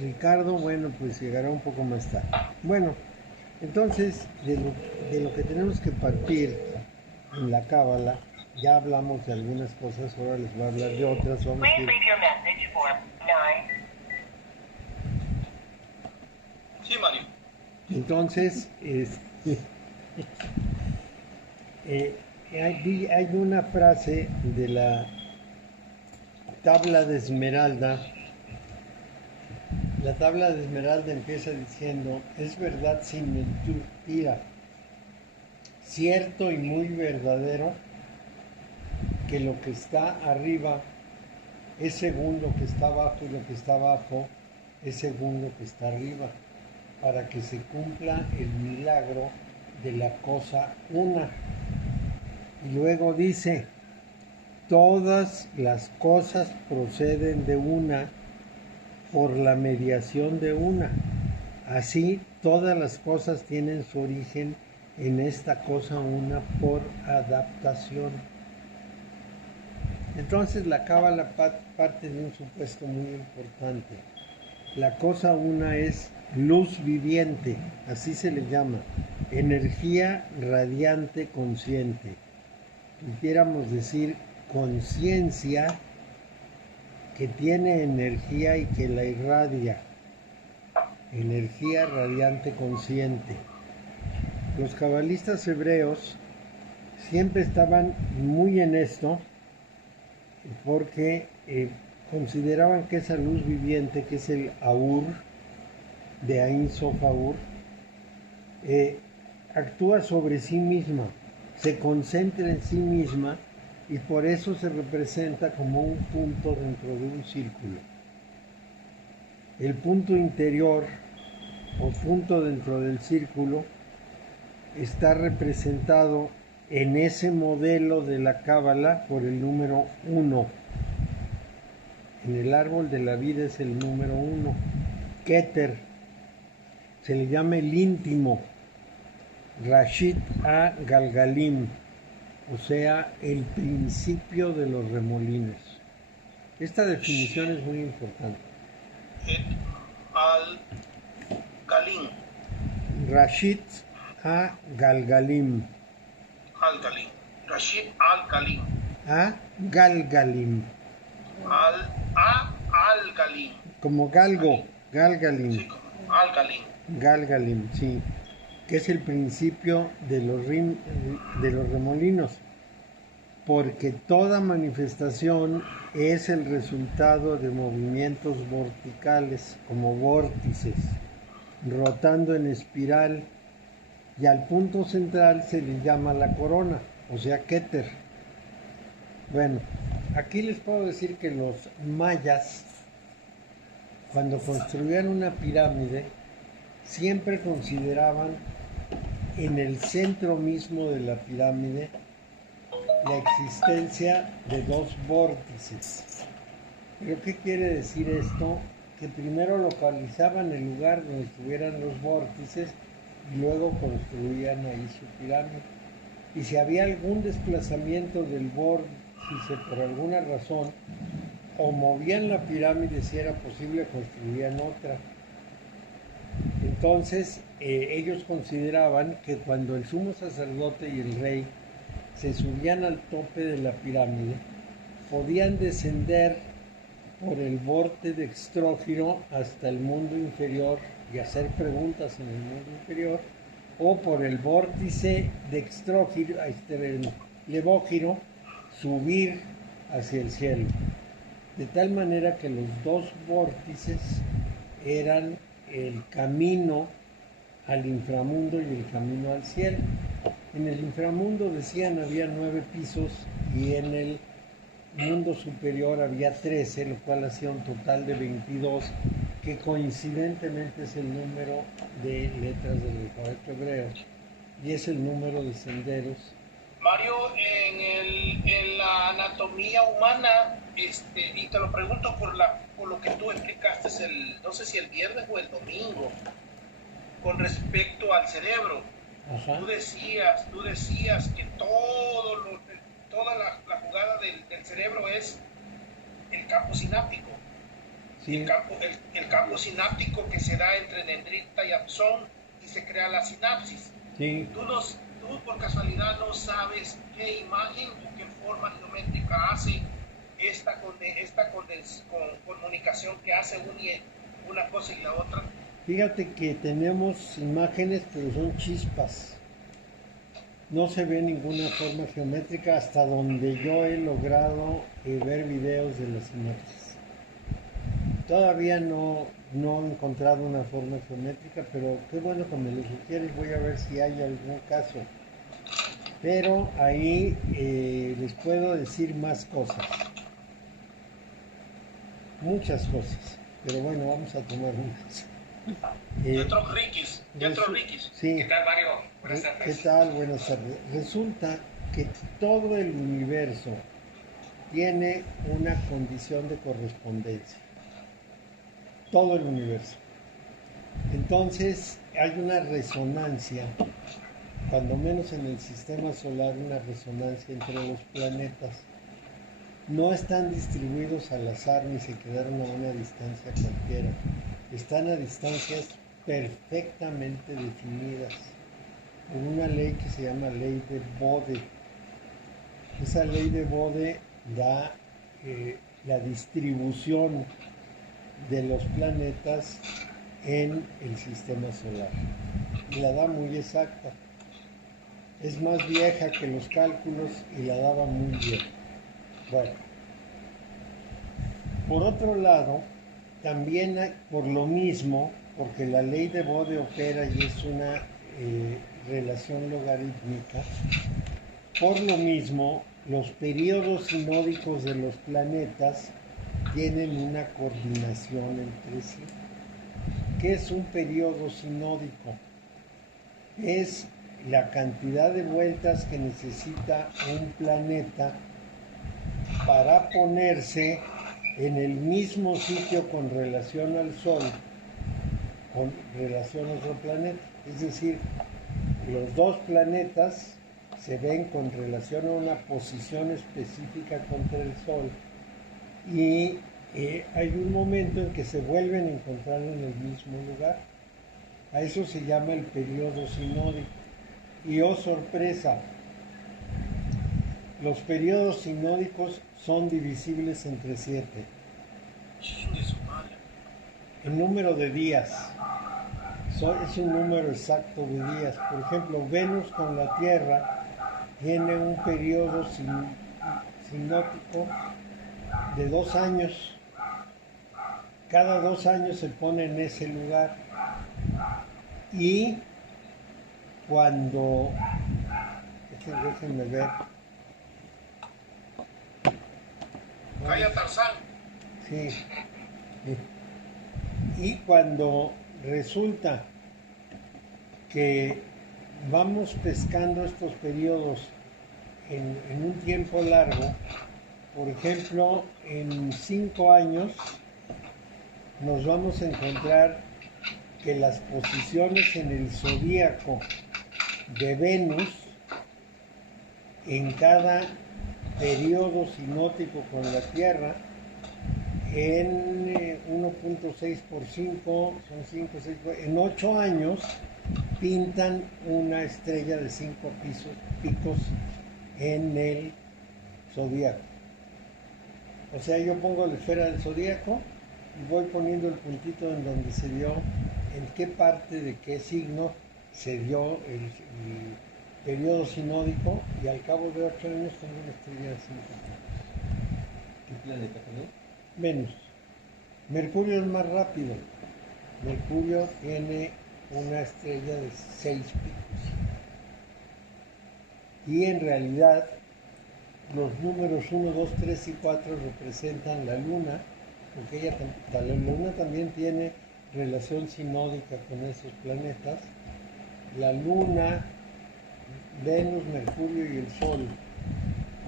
Ricardo, bueno, pues llegará un poco más tarde. Bueno, entonces, de lo que tenemos que partir en la Cábala, ya hablamos de algunas cosas, ahora les voy a hablar de otras. Vamos a ir. Sí, Mario. Entonces, hay una frase de la tabla de Esmeralda. La tabla de Esmeralda empieza diciendo: es verdad sin mentira, cierto y muy verdadero, que lo que está arriba es según lo que está abajo y lo que está abajo es según lo que está arriba, para que se cumpla el milagro de la cosa una. Y luego dice: todas las cosas proceden de una por la mediación de una. Así, todas las cosas tienen su origen en esta cosa una por adaptación. Entonces la Cábala parte de un supuesto muy importante. La cosa una es luz viviente, así se le llama, energía radiante consciente. Quisiéramos decir conciencia que tiene energía y que la irradia. Energía radiante consciente. Los cabalistas hebreos siempre estaban muy en esto porque consideraban que esa luz viviente, que es el Aur, de Ain Sof Aur, actúa sobre sí misma, se concentra en sí misma y por eso se representa como un punto dentro de un círculo. El punto interior o punto dentro del círculo está representado en ese modelo de la Cábala por el número 1. En el árbol de la vida es el número 1. Keter, se le llama el íntimo, Rashit a Galgalim, o sea, el principio de los remolinos. Esta definición es muy importante. Al-Galim. Rashid a Galgalim. Al-Galim. Rashid al-Galim. A Galgalim. Al-Galim. Como galgo, Galgalim. Sí, como al-Galim. Galgalim, sí. Que es el principio de los remolinos. Porque toda manifestación es el resultado de movimientos verticales, como vórtices, rotando en espiral, y al punto central se le llama la corona, o sea, Keter. Bueno, aquí les puedo decir que los mayas, cuando construían una pirámide, siempre consideraban en el centro mismo de la pirámide la existencia de dos vórtices. ¿Pero qué quiere decir esto? Que primero localizaban el lugar donde estuvieran los vórtices y luego construían ahí su pirámide. Y si había algún desplazamiento del vórtice por alguna razón, o movían la pirámide si era posible, construían otra. Entonces, ellos consideraban que cuando el sumo sacerdote y el rey se subían al tope de la pirámide, podían descender por el vórtice extrógiro hasta el mundo inferior y hacer preguntas en el mundo inferior, o por el vórtice levógiro subir hacia el cielo. De tal manera que los dos vórtices eran el camino al inframundo y el camino al cielo. En el inframundo, decían, había 9 pisos y en el mundo superior había 13, lo cual hacía un total de 22, que coincidentemente es el número de letras del alfabeto hebreo y es el número de senderos. Mario, en la anatomía humana, y te lo pregunto por lo que tú explicaste, no sé si el viernes o el domingo, con respecto al cerebro. Ajá. Tú decías que toda la jugada del cerebro es el campo sináptico. Sí. El campo sináptico que se da entre dendrita y axón y se crea la sinapsis. Sí. Tú por casualidad no sabes qué imagen o qué forma geométrica hace esta comunicación que hace una cosa y la otra. Fíjate que tenemos imágenes, pero son chispas. No se ve ninguna forma geométrica hasta donde yo he logrado ver videos de las sinapsis. Todavía no he encontrado una forma geométrica, pero qué bueno que me lo sugieres, voy a ver si hay algún caso. Pero ahí les puedo decir más cosas. Muchas cosas. Pero bueno, vamos a tomar unas. Pietro Riquis. Sí. ¿Qué tal, Mario? Buenas ¿Qué tardes. tal? Buenas tardes. Resulta que todo el universo tiene una condición de correspondencia. Todo el universo. Entonces hay una resonancia, cuando menos en el sistema solar, una resonancia entre los planetas. No están distribuidos al azar ni se quedaron a una distancia cualquiera. Están a distancias perfectamente definidas por una ley que se llama ley de Bode. Esa ley de Bode da la distribución de los planetas en el sistema solar. Y la da muy exacta. Es más vieja que los cálculos y la daba muy bien. Bueno, por otro lado, también hay, por lo mismo, porque la ley de Bode opera y es una relación logarítmica, por lo mismo, los periodos sinódicos de los planetas tienen una coordinación entre sí. ¿Qué es un periodo sinódico? Es la cantidad de vueltas que necesita un planeta para ponerse en el mismo sitio con relación al Sol, con relación a otro planeta. Es decir, los dos planetas se ven con relación a una posición específica contra el Sol y hay un momento en que se vuelven a encontrar en el mismo lugar. A eso se llama el periodo sinódico. Y oh sorpresa, los periodos sinódicos son divisibles entre 7. El número de días es un número exacto de días. Por ejemplo, Venus con la Tierra tiene un periodo sinótico de 2 años. Cada 2 años se pone en ese lugar. Y cuando... déjenme ver. Calla Tarzán. Sí. Y cuando resulta que vamos pescando estos periodos en un tiempo largo, por ejemplo, en 5 años nos vamos a encontrar que las posiciones en el zodíaco de Venus en cada periodo sinótico con la Tierra en 1.6 por 5, son 5, 6, en 8 años pintan una estrella de 5 picos en el zodíaco. O sea, yo pongo la esfera del zodíaco y voy poniendo el puntito en donde se dio, en qué parte de qué signo se dio el periodo sinódico, y al cabo de 8 años tengo una estrella de 5 picos. ¿Qué planeta tenés? Venus. Mercurio es más rápido. Mercurio tiene una estrella de 6 picos. Y en realidad los números 1, 2, 3 y 4 representan la Luna, porque la Luna también tiene relación sinódica con esos planetas. La Luna, Venus, Mercurio y el Sol.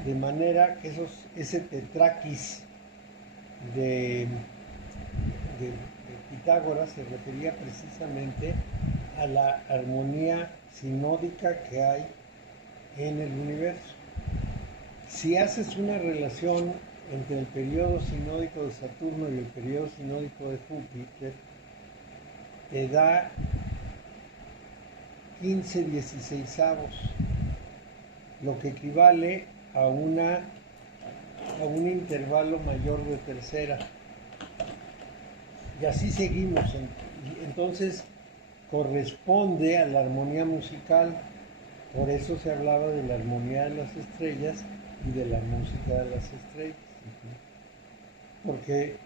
De manera que ese tetraquis de Pitágoras se refería precisamente a la armonía sinódica que hay en el universo. Si haces una relación entre el periodo sinódico de Saturno y el periodo sinódico de Júpiter te da 15/16, lo que equivale a un intervalo mayor de tercera. Y así seguimos. Entonces corresponde a la armonía musical. Por eso se hablaba de la armonía de las estrellas y de la música de las estrellas. Porque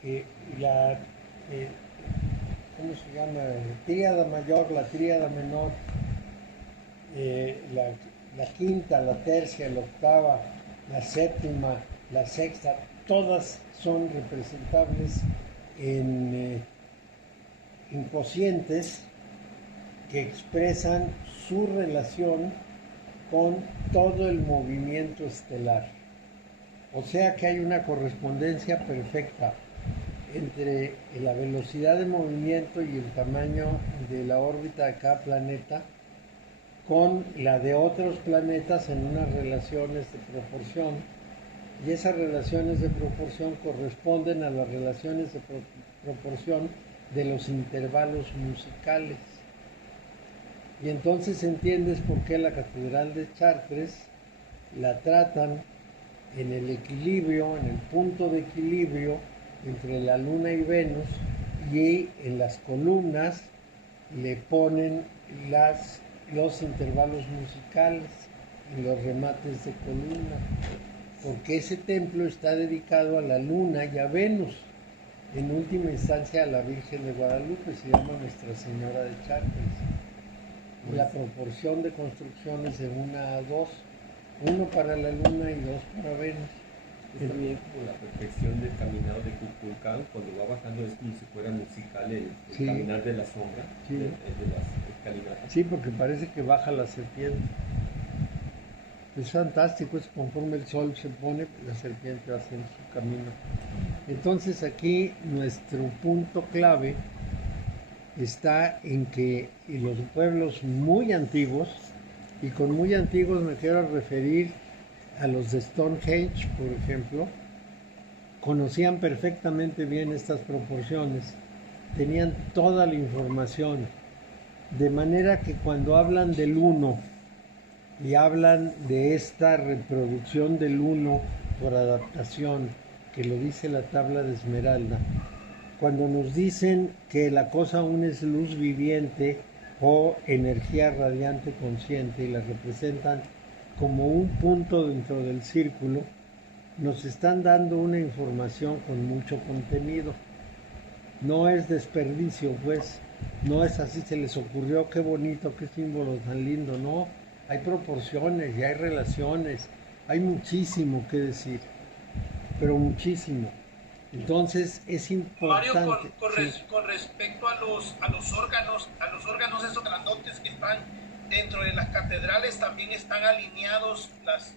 ¿cómo se llama? Tríada mayor, la tríada menor, la quinta, la tercia, la octava, la séptima, la sexta, todas son representables en cocientes que expresan su relación con todo el movimiento estelar. O sea que hay una correspondencia perfecta entre la velocidad de movimiento y el tamaño de la órbita de cada planeta con la de otros planetas en unas relaciones de proporción, y esas relaciones de proporción corresponden a las relaciones de proporción de los intervalos musicales. Y entonces entiendes por qué la Catedral de Chartres la tratan en el equilibrio, en el punto de equilibrio entre la Luna y Venus, y en las columnas le ponen los intervalos musicales en los remates de columna, porque ese templo está dedicado a la Luna y a Venus, en última instancia a la Virgen de Guadalupe, se llama Nuestra Señora de Chartres. Y la proporción de construcciones de 1:2, 1 para la Luna y 2 para Venus. Es también como la perfección del caminado de Kukulcán, cuando va bajando es como si fuera musical el Sí. caminar de la sombra, Sí. de las escalinatas. Sí, porque parece que baja la serpiente. Es fantástico, es conforme el sol se pone, la serpiente va haciendo su camino. Entonces aquí nuestro punto clave está en que los pueblos muy antiguos, y con muy antiguos me quiero referir a los de Stonehenge, por ejemplo, conocían perfectamente bien estas proporciones, tenían toda la información, de manera que cuando hablan del 1 y hablan de esta reproducción del 1 por adaptación, que lo dice la tabla de Esmeralda, cuando nos dicen que la cosa aún es luz viviente o energía radiante consciente y la representan como un punto dentro del círculo, nos están dando una información con mucho contenido. No es desperdicio, pues, no es así, se les ocurrió, qué bonito, qué símbolo tan lindo, no, hay proporciones y hay relaciones, hay muchísimo que decir, pero muchísimo. Entonces es importante. Mario, con respecto a los órganos esos grandotes que están dentro de las catedrales, también están alineados las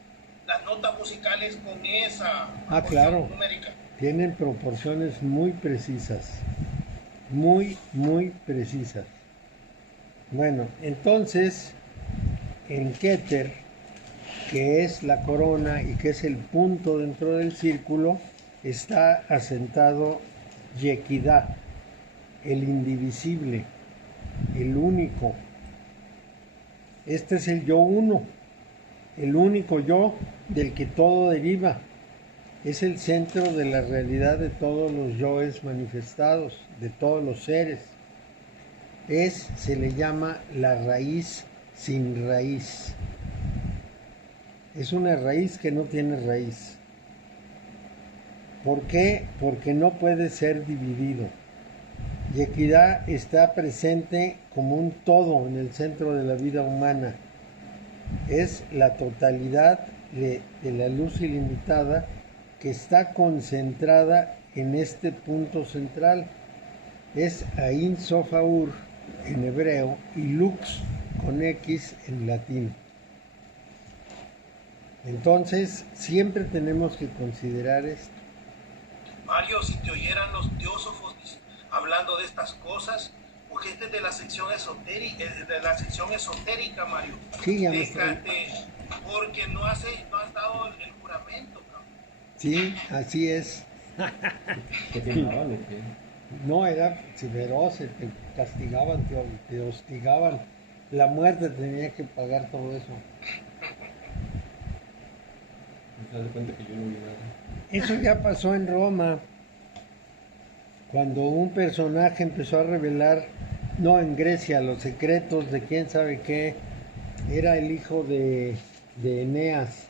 notas musicales con esa claro, numérica. Tienen proporciones muy precisas, muy precisas. Bueno, entonces en Keter, que es la corona y que es el punto dentro del círculo, está asentado Yequidá, el indivisible, el único. Este es el yo uno, el único yo del que todo deriva. Es el centro de la realidad de todos los yoes manifestados, de todos los seres. Se le llama la raíz sin raíz. Es una raíz que no tiene raíz. ¿Por qué? Porque no puede ser dividido. Yequidá está presente como un todo en el centro de la vida humana. Es la totalidad de la luz ilimitada que está concentrada en este punto central. Es Ain Sofaur en hebreo y Lux con X en latín. Entonces, siempre tenemos que considerar esto. Mario, si te oyeran los teósofos hablando de estas cosas, porque este es de la sección esotérica, Mario. Sí, ya porque no has dado el juramento, cabrón. Sí, así es. ¿Te quemaban o qué? No, era feroz, te castigaban, te hostigaban. La muerte tenía que pagar todo eso. Me das cuenta que yo no vi nada. Eso ya pasó en Roma, cuando un personaje empezó a revelar, no, en Grecia, los secretos de quién sabe qué. Era el hijo de Eneas.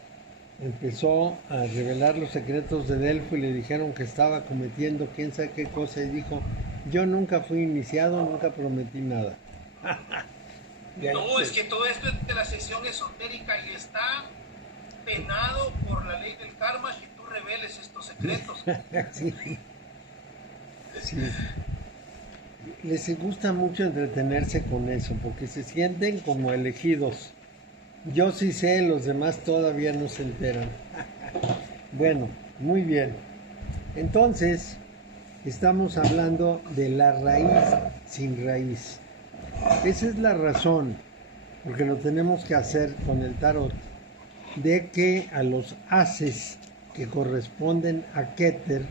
Empezó a revelar los secretos de Delfo y le dijeron que estaba cometiendo quién sabe qué cosa y dijo, yo nunca fui iniciado, nunca prometí nada. No, es que todo esto es de la sección esotérica y está penado por la ley del karma si tú reveles estos secretos. Sí, sí. Les gusta mucho entretenerse con eso porque se sienten como elegidos. Yo sí sé, los demás todavía no se enteran. Bueno, muy bien. Entonces, estamos hablando de la raíz sin raíz. Esa es la razón, porque lo tenemos que hacer con el tarot, de que a los haces que corresponden a Keter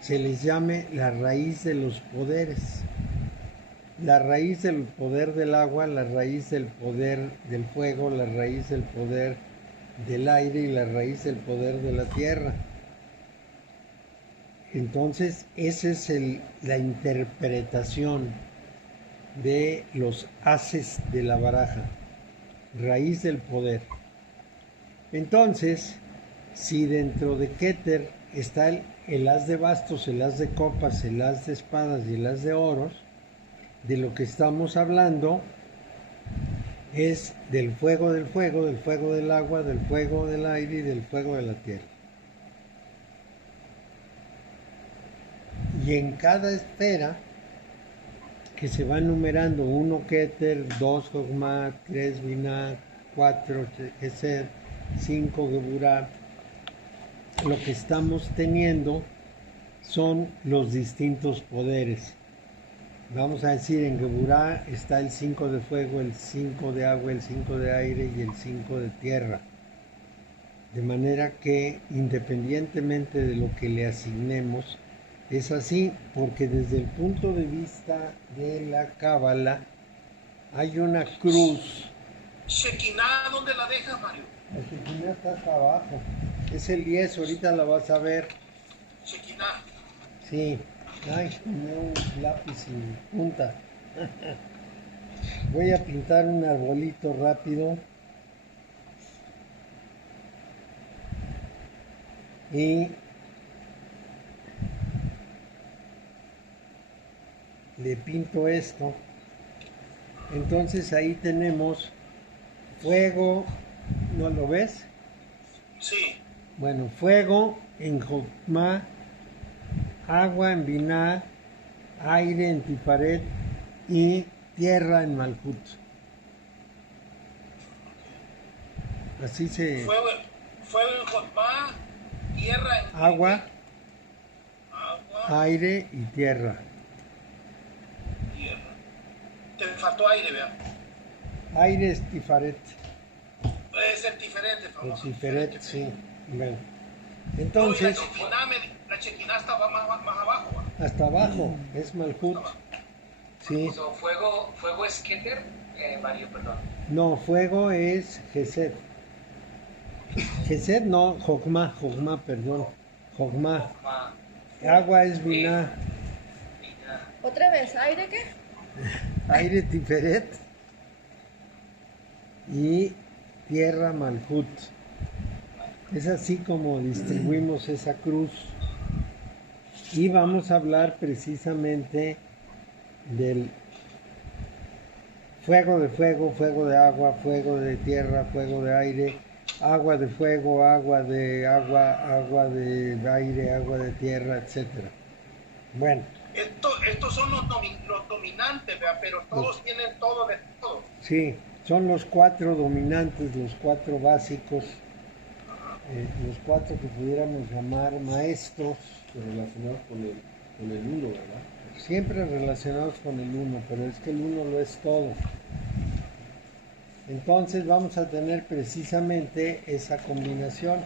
se les llame la raíz de los poderes. La raíz del poder del agua, la raíz del poder del fuego, la raíz del poder del aire y la raíz del poder de la tierra. Entonces, esa es la interpretación de los haces de la baraja, raíz del poder. Entonces, si dentro de Keter está el as de bastos, el as de copas, el as de espadas y el as de oros, de lo que estamos hablando es del fuego, del fuego del agua, del fuego del aire y del fuego de la tierra. Y en cada esfera que se va numerando 1 Keter, 2 Jogma, 3 Binah, 4 Gesed, 5 Geburah, lo que estamos teniendo son los distintos poderes. Vamos a decir, en Geburah está el 5 de fuego, el 5 de agua, el 5 de aire y el 5 de tierra. De manera que independientemente de lo que le asignemos, es así, porque desde el punto de vista de la Cábala hay una cruz. Shekinah, ¿dónde la dejas, Mario? La Shekinah está acá abajo. Es el 10, ahorita la vas a ver. Shekinah. Sí. Ay, tenía un lápiz sin punta. Voy a pintar un arbolito rápido. Y le pinto esto. Entonces ahí tenemos fuego. ¿No lo ves? Sí. Bueno, fuego en Jokma, agua en Binah, aire en Tifaret y tierra en Malhut. Así se... Fuego en Jotma, tierra en... Agua, Agua, aire y tierra. tierra. Te faltó aire, vea. Aire es Tifaret. Es el diferente, El famoso. Tiferet, sí. Bueno. No, y Entonces, la Shekinah estaba más abajo. ¿Va? hasta abajo es Malhut. Sí. So, fuego es Keter, Mario, perdón. No, fuego es Gesed. Gesed no, Jokma, perdón. Jokma. Ma, Agua es Binah. Binah. ¿Otra vez? ¿Aire qué? Aire Tiferet. Y tierra Malhut. Es así como distribuimos esa cruz. Y vamos a hablar precisamente del fuego de fuego, fuego de agua, fuego de tierra, fuego de aire, agua de fuego, agua de agua, agua de aire, agua de tierra, etc. Bueno, Estos son los dominantes, ¿vea? Pero todos tienen todo de todo. sí, son los 4 dominantes, los 4 básicos, los 4 que pudiéramos llamar maestros, Relacionados con el uno, ¿verdad? siempre relacionados con el 1, pero es que el 1 lo es todo. Entonces vamos a tener precisamente esa combinación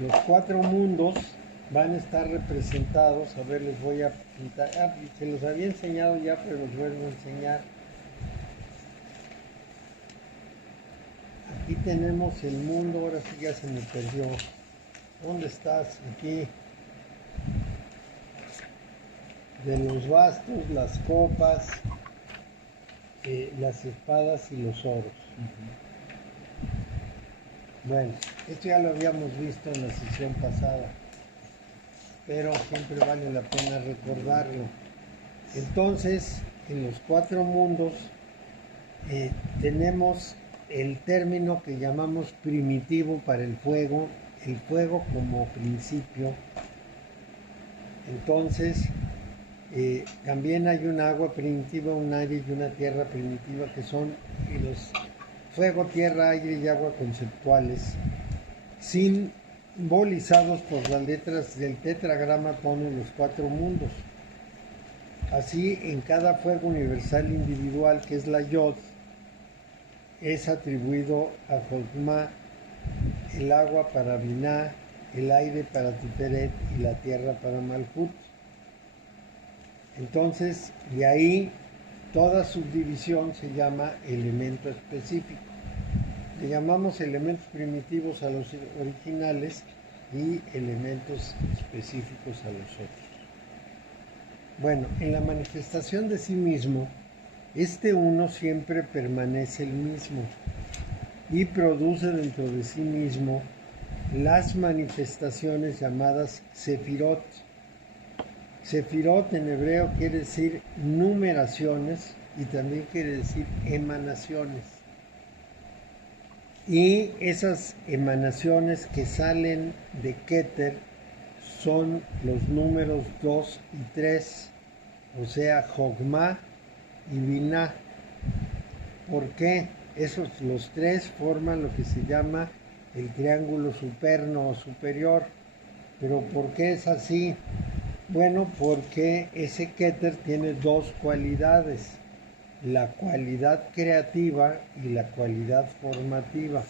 los 4 mundos van a estar representados. A ver, les voy a pintar. Se los había enseñado ya, pero los vuelvo a enseñar. Aquí tenemos el mundo. Ahora sí ya se me perdió. ¿Dónde estás? Aquí. De los bastos, las copas, las espadas y los oros. Bueno, esto ya lo habíamos visto en la sesión pasada, pero siempre vale la pena recordarlo. Entonces, en los 4 mundos tenemos el término que llamamos primitivo para el fuego como principio. Entonces, también hay un agua primitiva, un aire y una tierra primitiva, que son los fuego, tierra, aire y agua conceptuales, simbolizados por las letras del tetragrama pone los 4 mundos. Así, en cada fuego universal individual, que es la Yod, es atribuido a Jokma el agua para Binah, el aire para Tiferet y la tierra para Malhut. Entonces, de ahí, toda subdivisión se llama elemento específico. Le llamamos elementos primitivos a los originales y elementos específicos a los otros. Bueno, en la manifestación de sí mismo, este uno siempre permanece el mismo y produce dentro de sí mismo las manifestaciones llamadas sefirot. Sefirot en hebreo quiere decir numeraciones y también quiere decir emanaciones. Y esas emanaciones que salen de Keter son los números 2 y 3, o sea, Jokma y Binah. ¿Por qué? Los 3 forman lo que se llama el triángulo superno o superior. ¿Pero por qué es así? Bueno, porque ese Keter tiene 2 cualidades, la cualidad creativa y la cualidad formativa.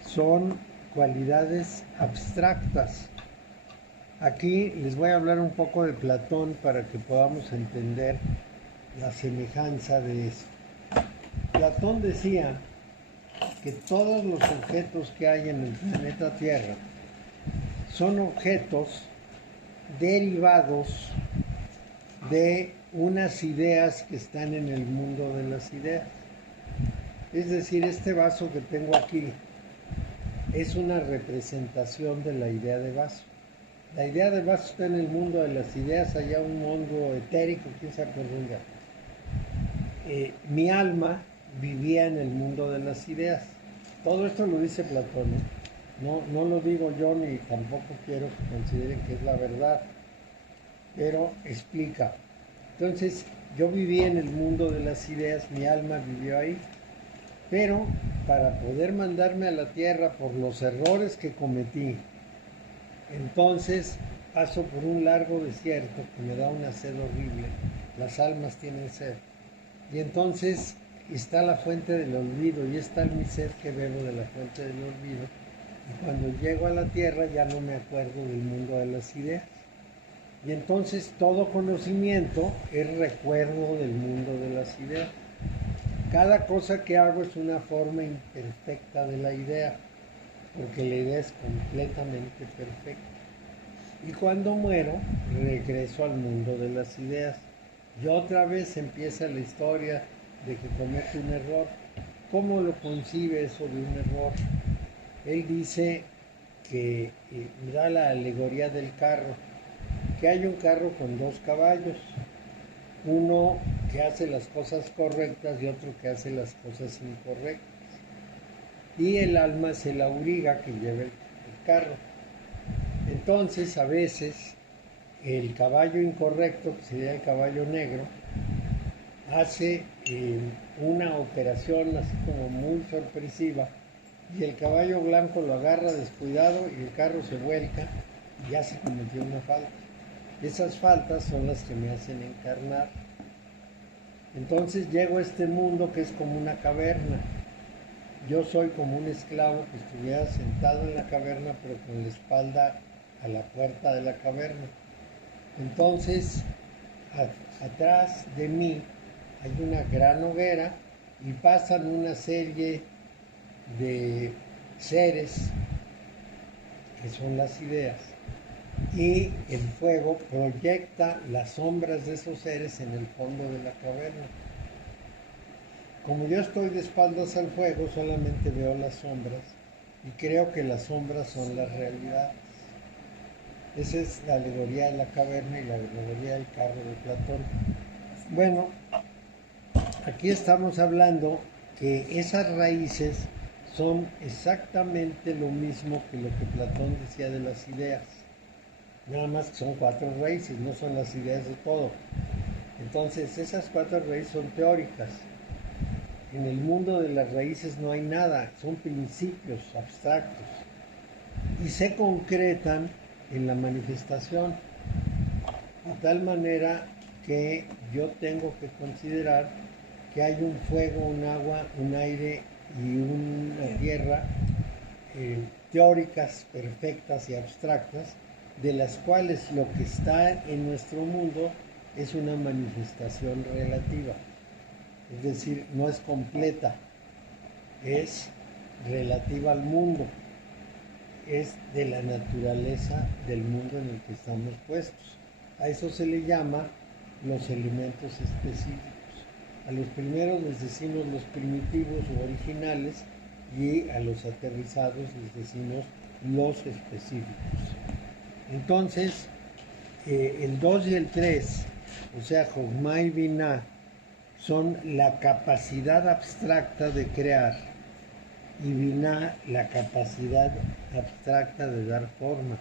Son cualidades abstractas. Aquí les voy a hablar un poco de Platón para que podamos entender la semejanza de esto. Platón decía que todos los objetos que hay en el planeta Tierra son objetos derivados de unas ideas que están en el mundo de las ideas. Es decir, este vaso que tengo aquí es una representación de la idea de vaso. La idea de vaso está en el mundo de las ideas, allá un mundo etérico, quién sabe por dónde. Mi alma vivía en el mundo de las ideas. Todo esto lo dice Platón, ¿eh? No lo digo yo ni tampoco quiero que consideren que es la verdad, pero explica. Entonces, yo viví en el mundo de las ideas, mi alma vivió ahí, pero para poder mandarme a la tierra por los errores que cometí, entonces paso por un largo desierto que me da una sed horrible, las almas tienen sed, y entonces está la fuente del olvido, y está mi sed que bebo de la fuente del olvido, y cuando llego a la tierra ya no me acuerdo del mundo de las ideas. Y entonces todo conocimiento es recuerdo del mundo de las ideas. Cada cosa que hago es una forma imperfecta de la idea, porque la idea es completamente perfecta. Y cuando muero, regreso al mundo de las ideas. Y otra vez empieza la historia de que comete un error. ¿Cómo lo concibe eso de un error? Él dice que da la alegoría del carro, que hay un carro con 2 caballos, uno que hace las cosas correctas y otro que hace las cosas incorrectas. Y el alma es el auriga que lleva el carro. Entonces, a veces, el caballo incorrecto, que sería el caballo negro, hace una operación así como muy sorpresiva, y el caballo blanco lo agarra descuidado y el carro se vuelca y ya se cometió una falta. Esas faltas son las que me hacen encarnar. Entonces llego a este mundo que es como una caverna, yo soy como un esclavo que estuviera sentado en la caverna, pero con la espalda a la puerta de la caverna. Entonces, atrás de mí hay una gran hoguera y pasan una serie de seres que son las ideas, y el fuego proyecta las sombras de esos seres en el fondo de la caverna. Como yo estoy de espaldas al fuego, solamente veo las sombras y creo que las sombras son las realidades. Esa es la alegoría de la caverna y la alegoría del carro de Platón. Bueno, aquí estamos hablando que esas raíces son exactamente lo mismo que lo que Platón decía de las ideas. Nada más que son 4 raíces, no son las ideas de todo. Entonces, esas 4 raíces son teóricas. En el mundo de las raíces no hay nada, son principios abstractos y se concretan en la manifestación, de tal manera que yo tengo que considerar que hay un fuego, un agua, un aire y una tierra teóricas, perfectas y abstractas, de las cuales lo que está en nuestro mundo es una manifestación relativa. Es decir, no es completa, es relativa al mundo, es de la naturaleza del mundo en el que estamos puestos. A eso se le llama los elementos específicos. A los primeros les decimos los primitivos o originales y a los aterrizados les decimos los específicos. Entonces, el 2 y el 3, o sea, Jochma y Binah, son la capacidad abstracta de crear y Binah la capacidad abstracta de dar forma.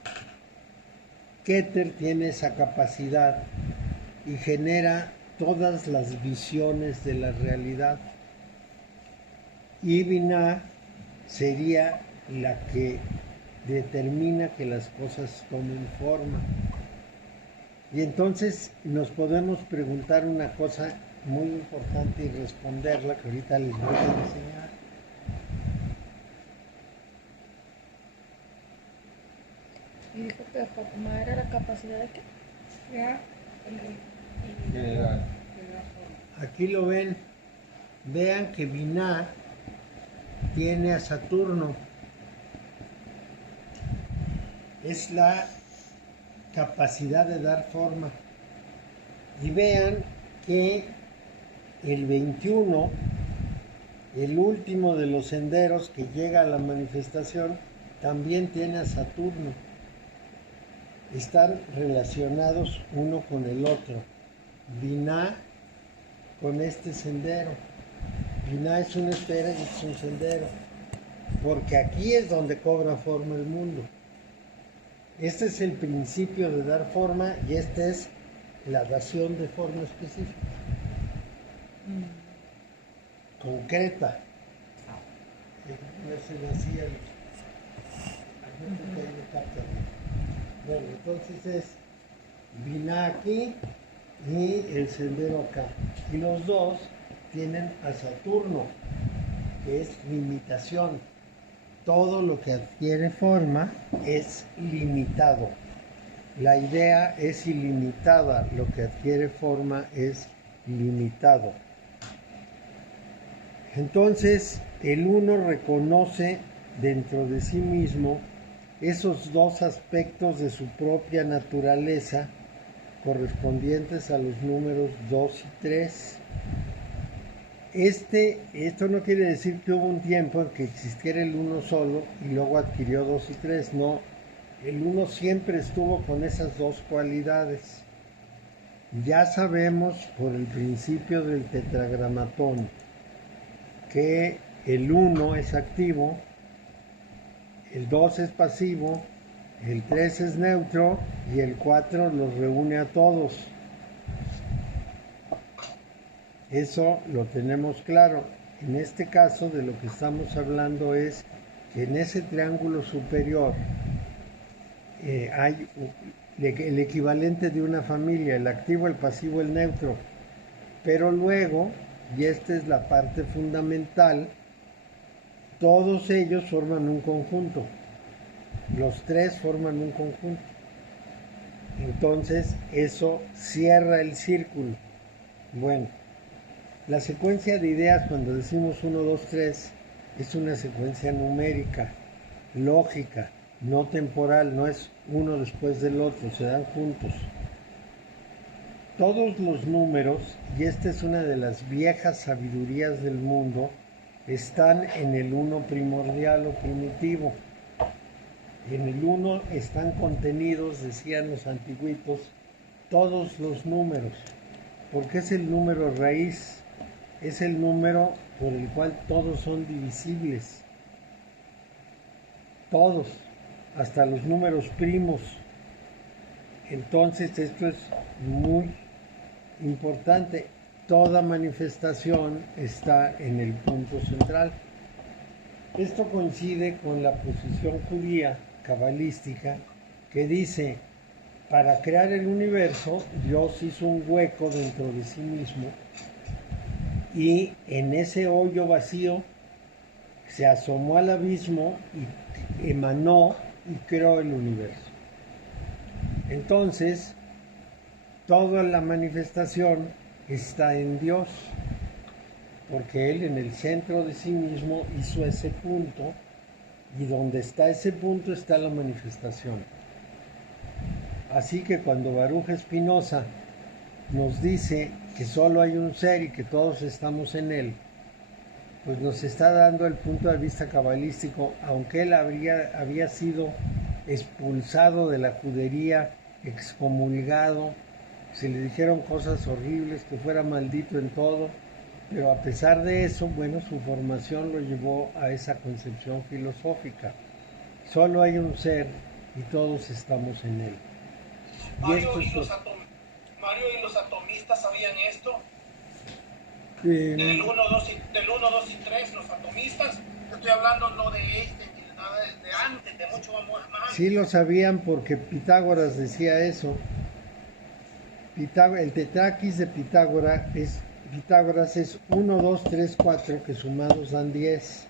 Keter tiene esa capacidad y genera todas las visiones de la realidad, y Binah sería la que determina que las cosas tomen forma. Y entonces nos podemos preguntar una cosa muy importante y responderla, que ahorita les voy a enseñar. Y dijo que Jochma era la capacidad de qué? General. Aquí lo ven. Vean que Binah tiene a Saturno. Es la capacidad de dar forma. Y vean que el 21, el último de los senderos que llega a la manifestación, también tiene a Saturno. Están relacionados uno con el otro. Binah con este sendero. Binah es una esfera y es un sendero, porque aquí es donde cobra forma el mundo. Este es el principio de dar forma y esta es la dación de forma específica, concreta. Bueno, entonces es Binah aquí y el sendero acá. Y los dos tienen a Saturno, que es limitación. Todo lo que adquiere forma es limitado. La idea es ilimitada, lo que adquiere forma es limitado. Entonces, el uno reconoce dentro de sí mismo esos dos aspectos de su propia naturaleza correspondientes a los números 2 y 3. Esto no quiere decir que hubo un tiempo en que existiera el uno solo y luego adquirió 2 y 3, no. El uno siempre estuvo con esas dos cualidades. Ya sabemos por el principio del tetragramatón que el 1 es activo, el 2 es pasivo, el 3 es neutro y el 4 los reúne a todos. Eso lo tenemos claro. En este caso de lo que estamos hablando es que en ese triángulo superior hay el equivalente de una familia, el activo, el pasivo, el neutro. Pero luego, y esta es la parte fundamental, todos ellos forman un conjunto. Los tres forman un conjunto. Entonces, eso cierra el círculo. Bueno, la secuencia de ideas cuando decimos 1, 2, 3 es una secuencia numérica, lógica, no temporal, no es uno después del otro, se dan juntos. Todos los números, y esta es una de las viejas sabidurías del mundo, están en el uno primordial o primitivo. En el uno están contenidos, decían los antiguitos, todos los números, porque es el número raíz, es el número por el cual todos son divisibles. Todos, hasta los números primos. Entonces esto es muy importante. Toda manifestación está en el punto central. Esto coincide con la posición judía cabalística que dice, para crear el universo, Dios hizo un hueco dentro de sí mismo y en ese hoyo vacío se asomó al abismo y emanó y creó el universo. Entonces, toda la manifestación está en Dios, porque Él en el centro de sí mismo hizo ese punto, y donde está ese punto está la manifestación. Así que cuando Baruch Spinoza nos dice que solo hay un ser y que todos estamos en Él, pues nos está dando el punto de vista cabalístico, aunque Él había sido expulsado de la judería, excomulgado, se le dijeron cosas horribles, que fuera maldito en todo, pero a pesar de eso, bueno, su formación lo llevó a esa concepción filosófica. Solo hay un ser y todos estamos en él. Mario, ¿y los atomistas sabían esto? Del 1, 2 y 3, los atomistas, estoy hablando no de este, nada de antes, de mucho más antes. Sí lo sabían porque Pitágoras decía eso. El tetraquis de Pitágoras es 1, 2, 3, 4, que sumados dan 10.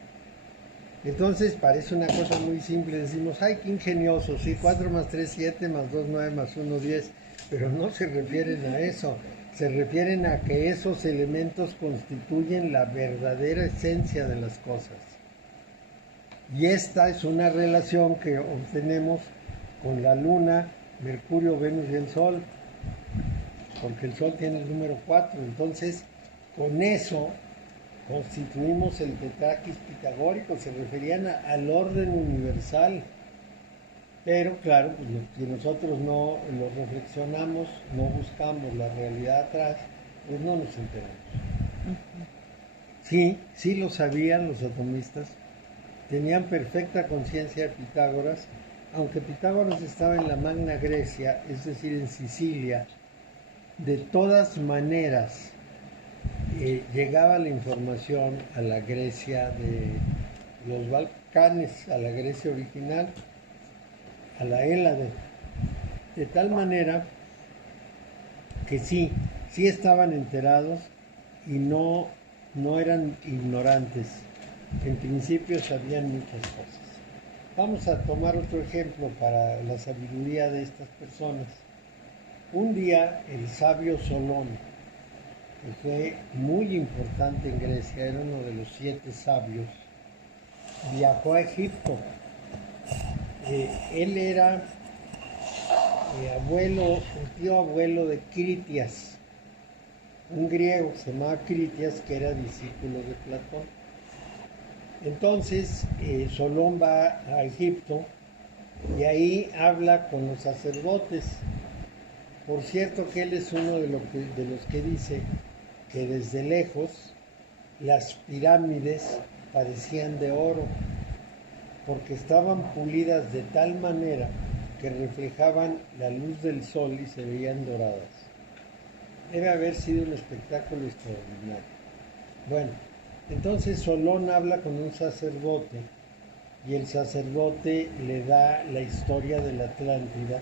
Entonces parece una cosa muy simple, decimos, ¡ay, qué ingenioso! Sí, 4 más 3, 7, más 2, 9, más 1, 10. Pero no se refieren a eso, se refieren a que esos elementos constituyen la verdadera esencia de las cosas. Y esta es una relación que obtenemos con la Luna, Mercurio, Venus y el Sol, porque el Sol tiene el número 4. Entonces, con eso constituimos el tetraquis pitagórico, se referían al orden universal. Pero claro, pues si nosotros no lo reflexionamos, no buscamos la realidad atrás, pues no nos enteramos. Sí lo sabían los atomistas, tenían perfecta conciencia de Pitágoras, aunque Pitágoras estaba en la Magna Grecia, es decir, en Sicilia. De todas maneras, llegaba la información a la Grecia de los Balcanes, a la Grecia original, a la Hélade, de tal manera que sí estaban enterados y no eran ignorantes, en principio sabían muchas cosas. Vamos a tomar otro ejemplo para la sabiduría de estas personas. Un día el sabio Solón, que fue muy importante en Grecia, era uno de los 7 sabios, viajó a Egipto. Él era tío abuelo de Critias, un griego que se llamaba Critias, que era discípulo de Platón. Entonces Solón va a Egipto y ahí habla con los sacerdotes. Por cierto que él es uno de los que dice que desde lejos las pirámides parecían de oro, porque estaban pulidas de tal manera que reflejaban la luz del sol y se veían doradas. Debe haber sido un espectáculo extraordinario. Bueno, entonces Solón habla con un sacerdote y el sacerdote le da la historia de la Atlántida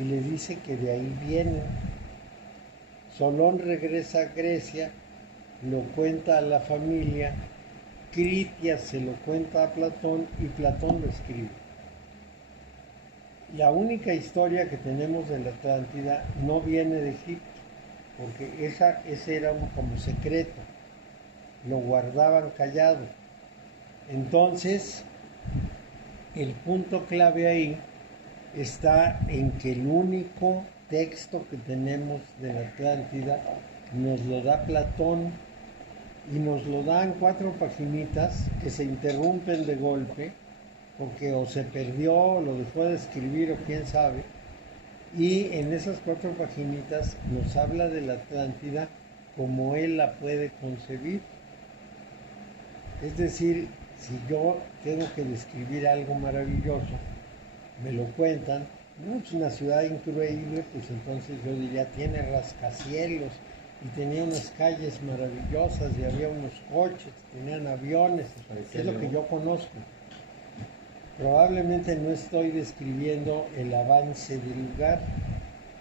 y le dice que de ahí vienen. Solón regresa a Grecia, lo cuenta a la familia Critias se lo cuenta a Platón y Platón lo escribe. La única historia que tenemos de la Atlántida no viene de Egipto, porque ese era como secreto, lo guardaban callado. Entonces, el punto clave ahí está en que el único texto que tenemos de la Atlántida nos lo da Platón y nos lo da en 4 paginitas que se interrumpen de golpe porque o se perdió, o lo dejó de escribir o quién sabe, y en esas 4 paginitas nos habla de la Atlántida como él la puede concebir. Es decir, si yo tengo que describir algo maravilloso, me lo cuentan, no, es una ciudad increíble, pues entonces yo diría, tiene rascacielos, y tenía unas calles maravillosas, y había unos coches, tenían aviones, es lo que yo conozco. Probablemente no estoy describiendo el avance del lugar,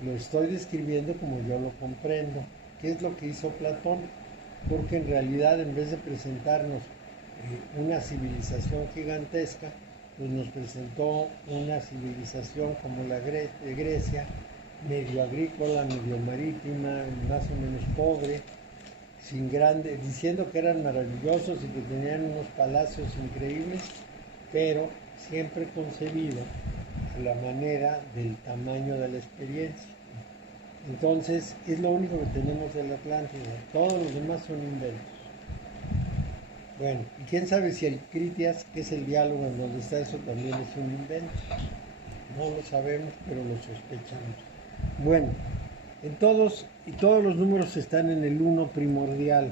lo estoy describiendo como yo lo comprendo. ¿Qué es lo que hizo Platón? Porque en realidad, en vez de presentarnos una civilización gigantesca, pues nos presentó una civilización como la de Grecia, medio agrícola, medio marítima, más o menos pobre, sin diciendo que eran maravillosos y que tenían unos palacios increíbles, pero siempre concebido a la manera del tamaño de la experiencia. Entonces, es lo único que tenemos de la Atlántida, todos los demás son inventos. Bueno, y quién sabe si el Critias, que es el diálogo en donde está eso, también es un invento. No lo sabemos, pero lo sospechamos. Bueno, todos los números están en el 1 primordial.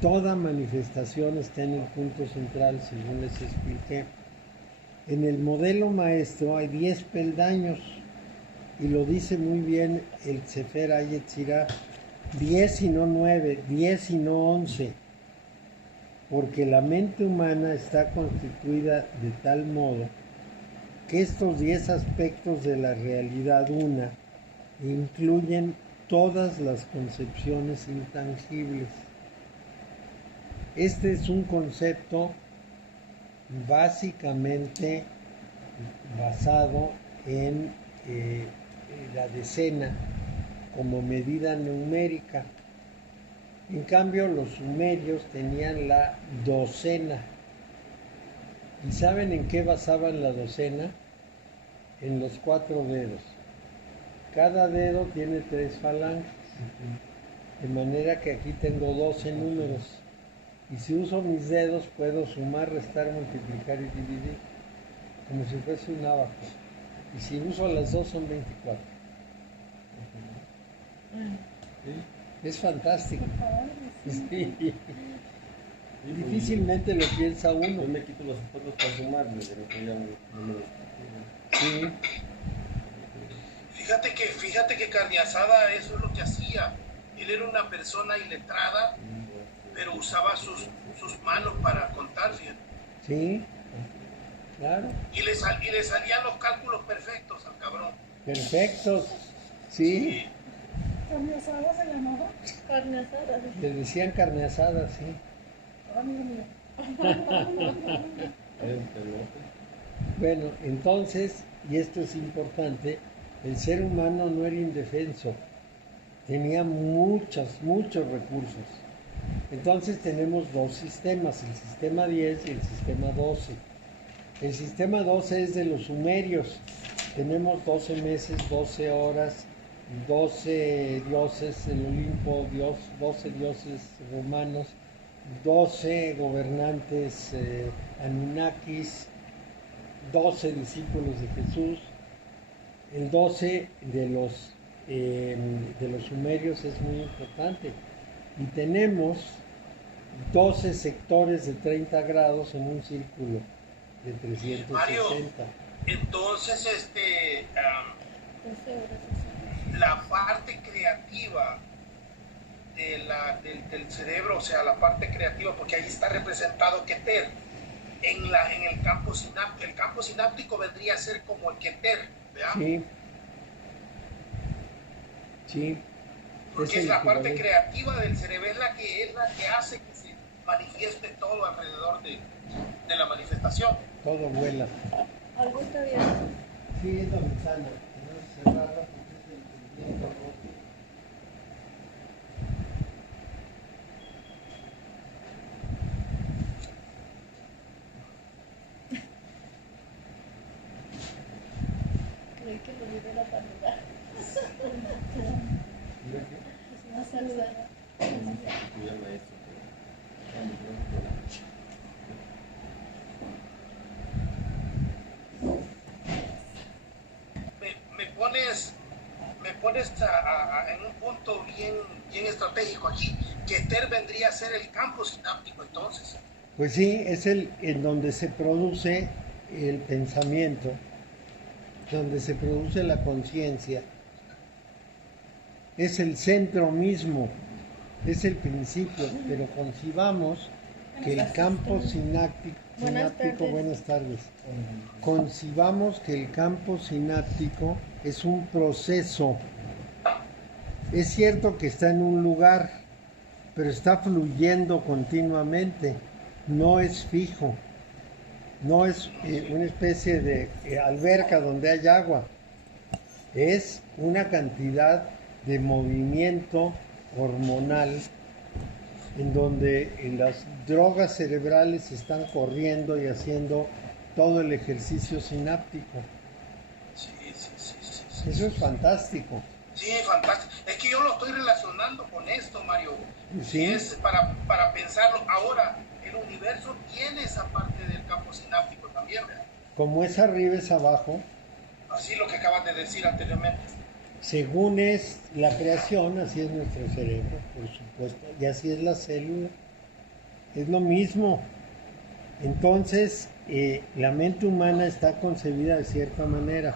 Toda manifestación está en el punto central, según les expliqué. En el modelo maestro hay 10 peldaños, y lo dice muy bien el Sefer Yetzirah, 10 y no 9, 10 y no 11, porque la mente humana está constituida de tal modo que estos 10 aspectos de la realidad una incluyen todas las concepciones intangibles. Este es un concepto básicamente basado en la decena como medida numérica. En cambio, los sumerios tenían la docena. ¿Y saben en qué basaban la docena? En los 4 dedos. Cada dedo tiene 3 falanges, de manera que aquí tengo 12 números. Y si uso mis dedos puedo sumar, restar, multiplicar y dividir, como si fuese un ábaco. Y si uso las dos son 24. ¿Sí? Es fantástico. Sí. Difícilmente lo piensa uno. Yo me quito los zapatos para sumar, no me los... Sí. Fíjate que Carne Asada eso es lo que hacía. Él era una persona iletrada, pero usaba sus manos para contar, fíjate. Sí, claro. Y le salían los cálculos perfectos al cabrón. Perfectos, sí. ¿Carne asada se llamaba? Carne asada. Le decían carne asada, sí. Amigo mío. Bueno, entonces, y esto es importante, el ser humano no era indefenso, tenía muchos recursos. Entonces tenemos 2 sistemas, el sistema 10 y el sistema 12. El sistema 12 es de los sumerios. Tenemos 12 meses, 12 horas, 12 dioses del Olimpo, 12 dioses romanos, 12 gobernantes Anunnakis, 12 discípulos de Jesús. El 12 de los sumerios es muy importante. Y tenemos 12 sectores de 30 grados en un círculo de 360. Mario, entonces la parte creativa del cerebro, o sea, la parte creativa, porque ahí está representado Keter, en el campo sináptico. El campo sináptico vendría a ser como el Keter, ¿verdad? Sí. Sí. Porque es la parte creativa del cerebro, es la que hace manifieste todo alrededor de la manifestación. Todo vuela. Algo está bien. Sí, es la ventana. No es cerrada porque es el viento rojo. Creí que lo vi de la saludar. Mira que Es una saludar. sustituye al maestro. Me pones en un punto bien estratégico aquí, que TER vendría a ser el campo sináptico entonces. Pues sí, es el en donde se produce el pensamiento, donde se produce la conciencia. Es el centro mismo, es el principio, pero concibamos que el campo sináptico, buenas tardes, concibamos que el campo sináptico es un proceso. Es cierto que está en un lugar, pero está fluyendo continuamente, no es fijo, no es una especie de alberca donde hay agua, es una cantidad de movimiento hormonal en donde las drogas cerebrales están corriendo y haciendo todo el ejercicio sináptico. Sí. Eso es fantástico. Sí, fantástico. Es que yo lo estoy relacionando con esto, Mario. Sí. Es para pensarlo. Ahora, el universo tiene esa parte del campo sináptico también, ¿verdad? Como es arriba es abajo, Así lo que acabas de decir anteriormente. según es la creación, así es nuestro cerebro, por supuesto, y así es la célula. Es lo mismo. Entonces, la mente humana está concebida de cierta manera.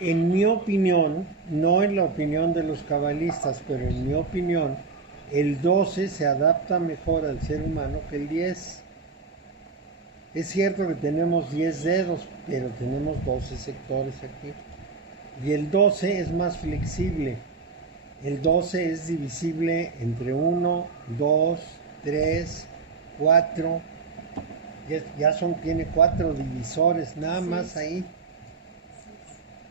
En mi opinión, no en la opinión de los cabalistas, pero en mi opinión, el 12 se adapta mejor al ser humano que el 10. Es cierto que tenemos 10 dedos, pero tenemos 12 sectores aquí. Y el 12 es más flexible. El 12 es divisible entre 1, 2, 3, 4. Tiene 4 divisores, nada más ahí,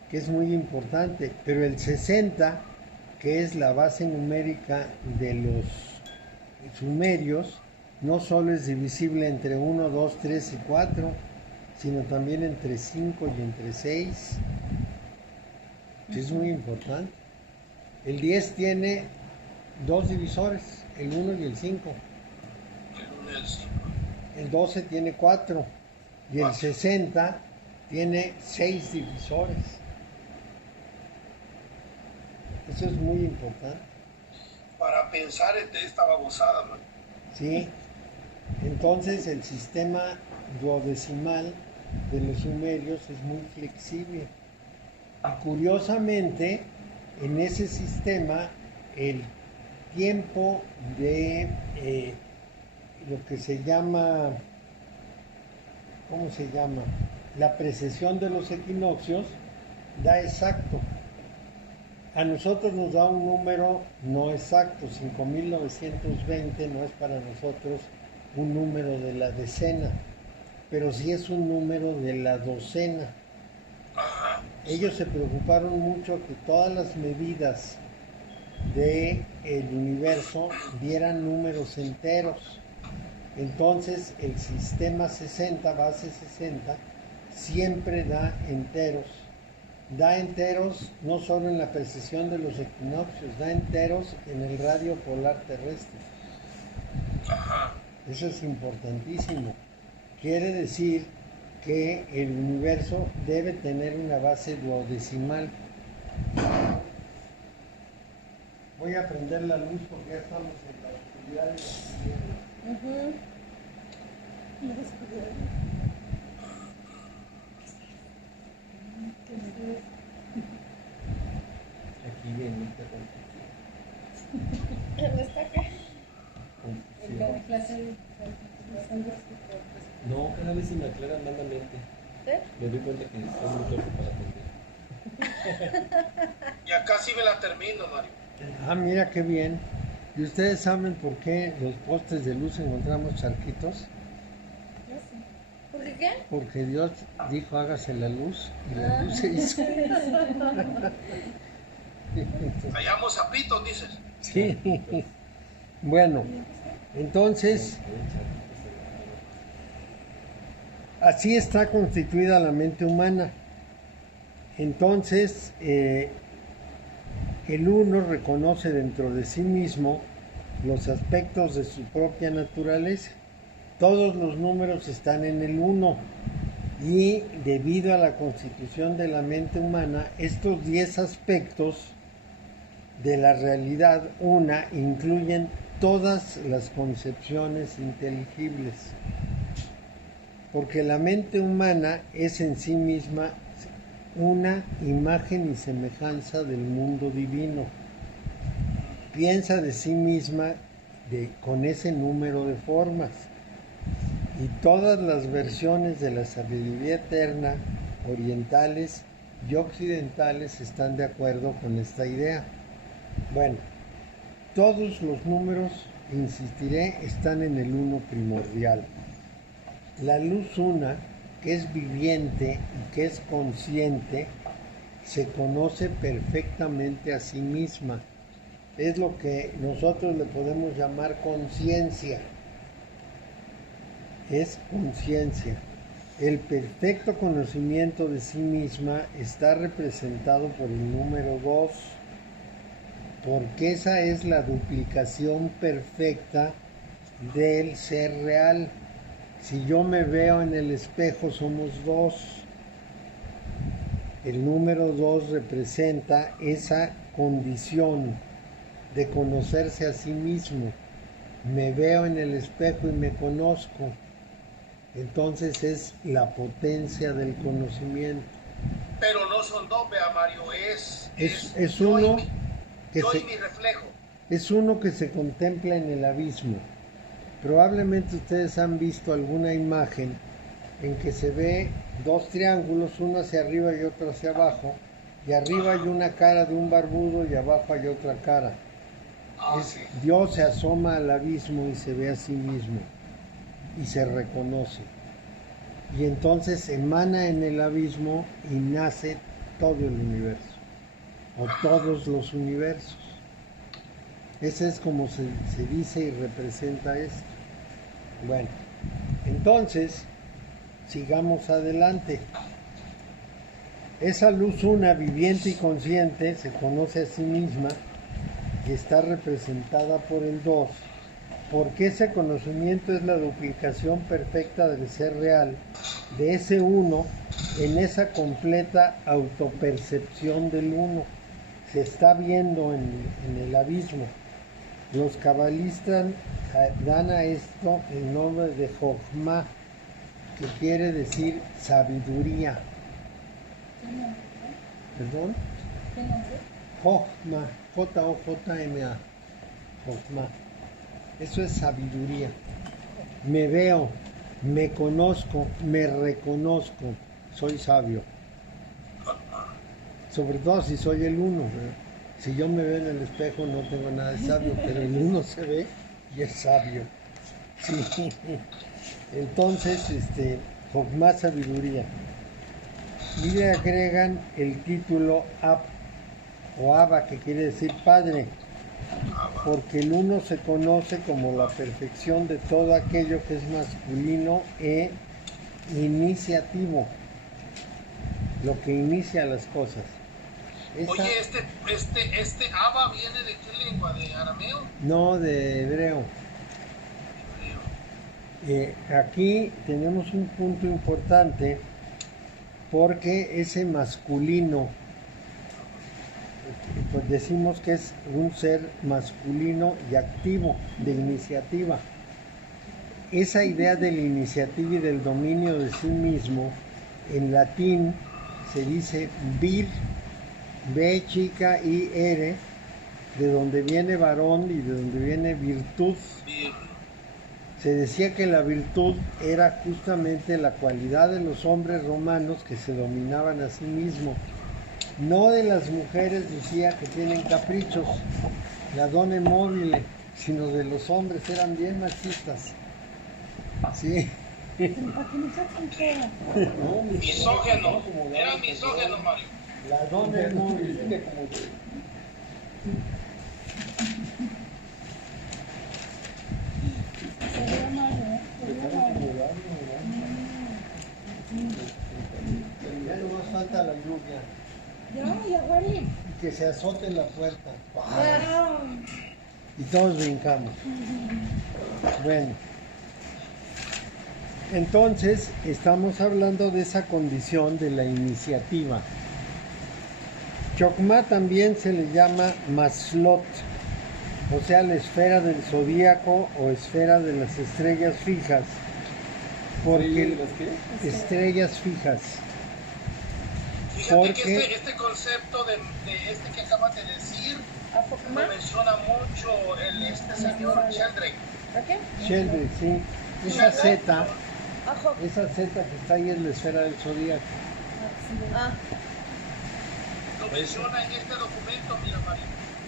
que es muy importante. Pero el 60, que es la base numérica de los sumerios, no solo es divisible entre 1, 2, 3 y 4, sino también entre 5 y entre 6. Es muy importante. El 10 tiene 2 divisores, el 1 y el 5. El 1 y el 5. El 12 tiene 4 y el 4. 60 tiene 6 divisores. Eso es muy importante. Para pensar en esta babosada, man. ¿Sí? Entonces el sistema duodecimal de los sumerios es muy flexible. Y curiosamente, en ese sistema, el tiempo de lo que se llama, ¿cómo se llama? La precesión de los equinoccios da exacto. A nosotros nos da un número no exacto, 5.920 no es para nosotros un número de la decena, pero sí es un número de la docena. Ellos se preocuparon mucho que todas las medidas del universo dieran números enteros. Entonces el sistema 60, base 60, siempre da enteros. Da enteros no solo en la precesión de los equinoccios, da enteros en el radio polar terrestre. Eso es importantísimo. Quiere decir que el universo debe tener una base duodecimal. Voy a prender la luz porque ya estamos en la oscuridad de la oscuridad. Aquí viene esta confusión. ¿No está acá? Confusión. En la clase de No, cada vez se me aclara más la mente. Me doy cuenta que estoy muy torpe para atender. Y acá sí me la termino, Mario. Ah, mira qué bien. ¿Y ustedes saben por qué los postes de luz encontramos charquitos? No sé. ¿Por qué qué? Porque Dios dijo hágase la luz y la luz se hizo. Hallamos zapitos, dices. Sí. Bueno, entonces, así está constituida la mente humana. Entonces, el uno reconoce dentro de sí mismo los aspectos de su propia naturaleza. Todos los números están en el uno y debido a la constitución de la mente humana, estos 10 aspectos de la realidad una incluyen todas las concepciones inteligibles, porque la mente humana es en sí misma una imagen y semejanza del mundo divino. Piensa de sí misma con ese número de formas, y todas las versiones de la sabiduría eterna, orientales y occidentales, están de acuerdo con esta idea. Bueno, todos los números, insistiré, están en el uno primordial. La luz una, que es viviente y que es consciente, se conoce perfectamente a sí misma. Es lo que nosotros le podemos llamar conciencia. Es conciencia. El perfecto conocimiento de sí misma está representado por el número 2, porque esa es la duplicación perfecta del ser real. Si yo me veo en el espejo, somos 2. El número 2 representa esa condición de conocerse a sí mismo. Me veo en el espejo y me conozco. Entonces es la potencia del conocimiento. Pero no son dos, vea Mario, Es yo uno que yo se, y mi reflejo. es uno que se contempla en el abismo. Probablemente ustedes han visto alguna imagen en que se ve 2 triángulos, uno hacia arriba y otro hacia abajo, y arriba hay una cara de un barbudo y abajo hay otra cara. Sí. Dios se asoma al abismo y se ve a sí mismo y se reconoce. Y entonces emana en el abismo y nace todo el universo, o todos los universos. Ese es como se dice y representa esto. Bueno, entonces, sigamos adelante. Esa luz una, viviente y consciente, se conoce a sí misma y está representada por el 2, porque ese conocimiento es la duplicación perfecta del ser real, de ese uno, en esa completa autopercepción del uno. Se está viendo en el abismo. Los cabalistas dan a esto el nombre de Jochma, que quiere decir sabiduría. ¿Perdón? ¿Qué nombre? Jochma, J-O-J-M-A, Jochma. Eso es sabiduría. Me veo, me conozco, me reconozco, soy sabio. Sobre todo si soy el uno, ¿verdad? Si yo me veo en el espejo no tengo nada de sabio, pero el uno se ve y es sabio. Sí. Entonces, más sabiduría. Y le agregan el título Ab o Abba, que quiere decir padre, porque el uno se conoce como la perfección de todo aquello que es masculino e iniciativo, lo que inicia las cosas. Oye, este Abba viene de qué lengua, ¿de arameo? No, de hebreo. Aquí tenemos un punto importante, porque ese masculino, pues decimos que es un ser masculino y activo, de iniciativa. Esa idea de la iniciativa y del dominio de sí mismo, en latín se dice vir, B chica y R, de donde viene varón y de donde viene virtud. Se decía que la virtud era justamente la cualidad de los hombres romanos que se dominaban a sí mismos. No de las mujeres, decía, que tienen caprichos, la donna mobile, sino de los hombres, eran bien machistas. Sí. No, Misógeno. Era misógeno, Mario. La dona es muy... Ya no más falta la lluvia. Ya huele. Y que se azote en la puerta. Ah, Y todos brincamos. Bueno. Entonces, estamos hablando de esa condición de la iniciativa. Chokmah también se le llama Maslot, o sea, la esfera del zodíaco o esfera de las estrellas fijas. Porque ¿Las qué? estrellas fijas. Fíjate Porque- que este concepto de este que acabas de decir ¿a poco lo más? menciona mucho este señor Sheldrake. ¿A qué? Sheldrake, sí. Esa Z, Ajo. esa Z que está ahí es la esfera del zodíaco. Ah, Lo menciona en este documento, mira, Mario.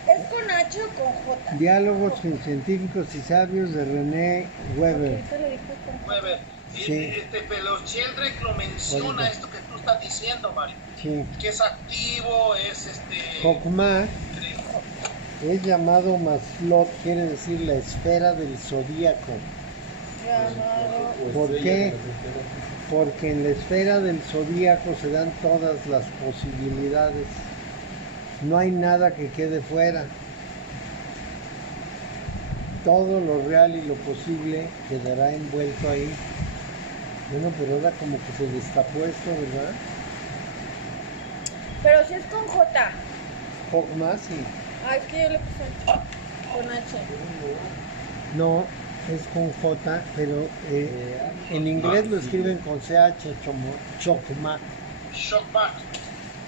¿es con H o con J? Diálogos científicos y sabios de René Weber. Ahorita lo dijo con J. Weber. Sí. Pero Sheldrake lo menciona Ahorita. esto que tú estás diciendo, Mario. Sí. Que es activo, es Chokmah creo. es llamado Maslot, quiere decir la esfera del zodíaco. Llamado. ¿Por qué? Porque en la esfera del zodíaco se dan todas las posibilidades. No hay nada que quede fuera. Todo lo real y lo posible quedará envuelto ahí. Bueno, pero ahora como que se destapó esto, ¿verdad? Pero si es con J. Chokmah, sí. Ah, es que yo le puse con H. No, es con J, pero en inglés lo escriben con CH, Chokmah. Shockback.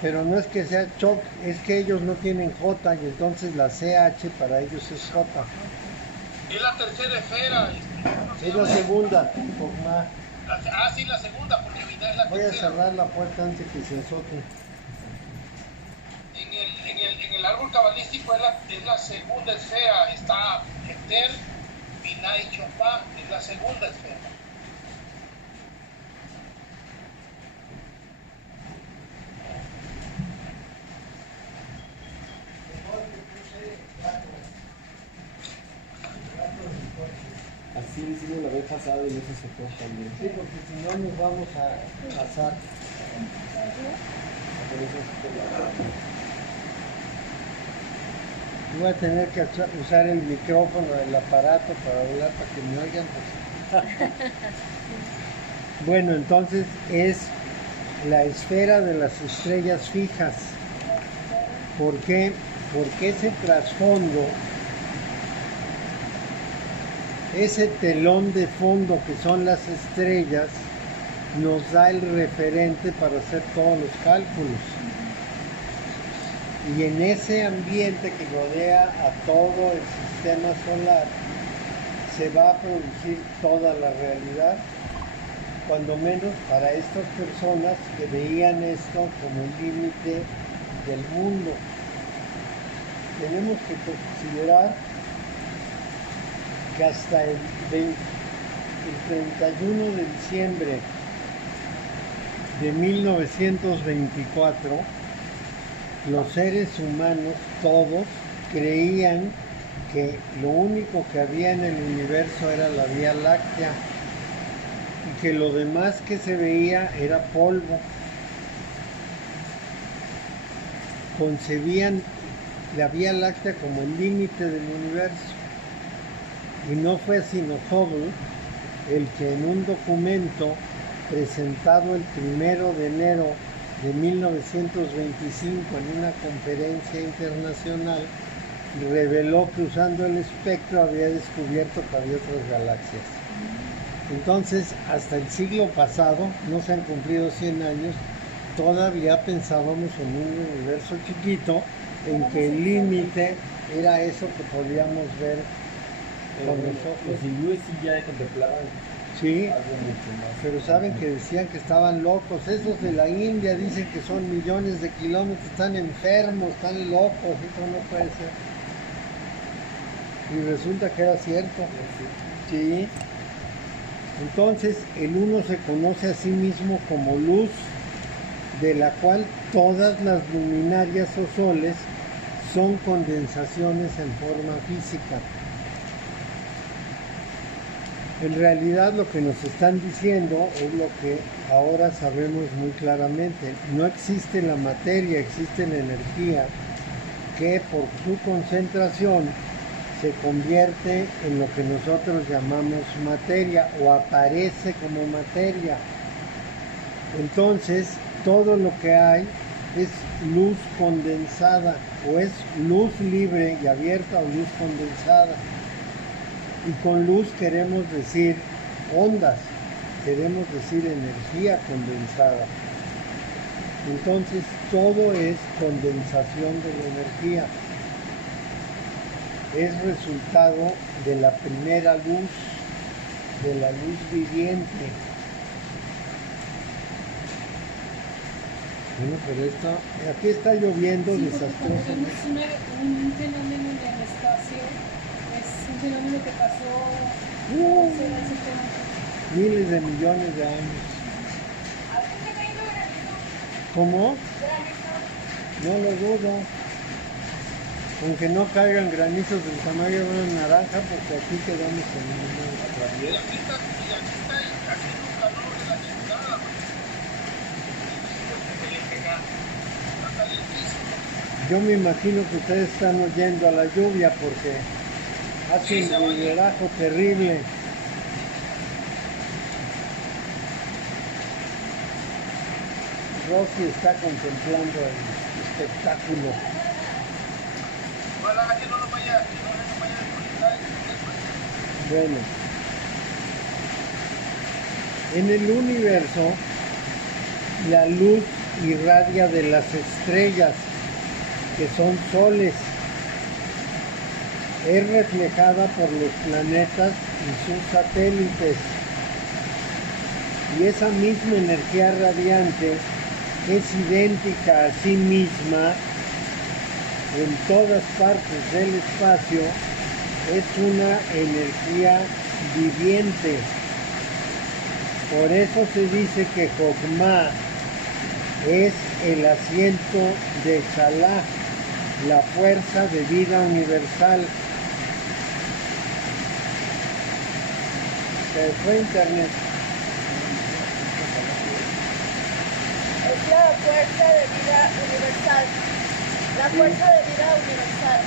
Pero no es que sea Chok, es que ellos no tienen J y entonces la CH para ellos es J. Es la tercera esfera. ¿Cómo se Es la llama? segunda, Chokmah. Sí, la segunda, porque Vidal es la Voy a tercera. cerrar la puerta antes que se azote. En el árbol cabalístico es la segunda esfera. Está Eter, Binah y Chopá, es la segunda esfera. Así lo hicimos la vez pasada y no se secó también. Sí, porque si no nos vamos a asar. Por eso Voy a tener que usar el micrófono del aparato para hablar para que me oigan. Pues. Bueno, entonces es la esfera de las estrellas fijas. ¿Por qué? Porque ese trasfondo, ese telón de fondo que son las estrellas, nos da el referente para hacer todos los cálculos. Y en ese ambiente que rodea a todo el sistema solar, se va a producir toda la realidad, cuando menos para estas personas que veían esto como el límite del mundo. Tenemos que considerar que hasta el 31 de diciembre de 1924, los seres humanos, todos, creían que lo único que había en el universo era la Vía Láctea y que lo demás que se veía era polvo. Concebían la Vía Láctea como el límite del universo. Y no fue sino Hubble el que en un documento presentado el 1 de enero de 1925 en una conferencia internacional, reveló que usando el espectro había descubierto que había otras galaxias. Entonces, hasta el siglo pasado, no se han cumplido 100 años, todavía pensábamos en un universo chiquito en que el límite era eso que podíamos ver con los ojos. Los hindúes sí ya contemplaban Sí, algo mucho más. pero saben que decían que estaban locos. Esos de la India dicen que son millones de kilómetros, están enfermos, están locos, eso no puede ser. Y resulta que era cierto. Sí. Entonces, el uno se conoce a sí mismo como luz, de la cual todas las luminarias o soles son condensaciones en forma física. En realidad lo que nos están diciendo es lo que ahora sabemos muy claramente. No existe la materia, existe la energía que por su concentración se convierte en lo que nosotros llamamos materia o aparece como materia. Entonces, todo lo que hay es luz condensada o es luz libre y abierta o luz condensada. Y con luz queremos decir ondas, queremos decir energía condensada. Entonces todo es condensación de la energía. Es resultado de la primera luz, de la luz viviente. Bueno, pero aquí está lloviendo Sí, porque desastrosamente. cuando vemos un fenómeno en el espacio, es un fenómeno que pasó hace tiempo. Miles de millones de años. ¿Cómo? No lo dudo. Aunque no caigan granizos del tamaño de una naranja, porque aquí quedamos en una Y aquí está haciendo un calor de la chingada, güey. Está calentísimo. Yo me imagino que ustedes están oyendo a la lluvia porque hace Sí, se un oye. ruidajo terrible. Rosy está contemplando el espectáculo. Ojalá que no nos vaya a desconectar el teléfono. Bueno, en el universo la luz irradia de las estrellas, que son soles. Es reflejada por los planetas y sus satélites. Y esa misma energía radiante es idéntica a sí misma en todas partes del espacio. Es una energía viviente. Por eso se dice que Jokmah es el asiento de Salah, la fuerza de vida universal. Se fue internet. Es la fuerza de vida universal. La fuerza de vida universal.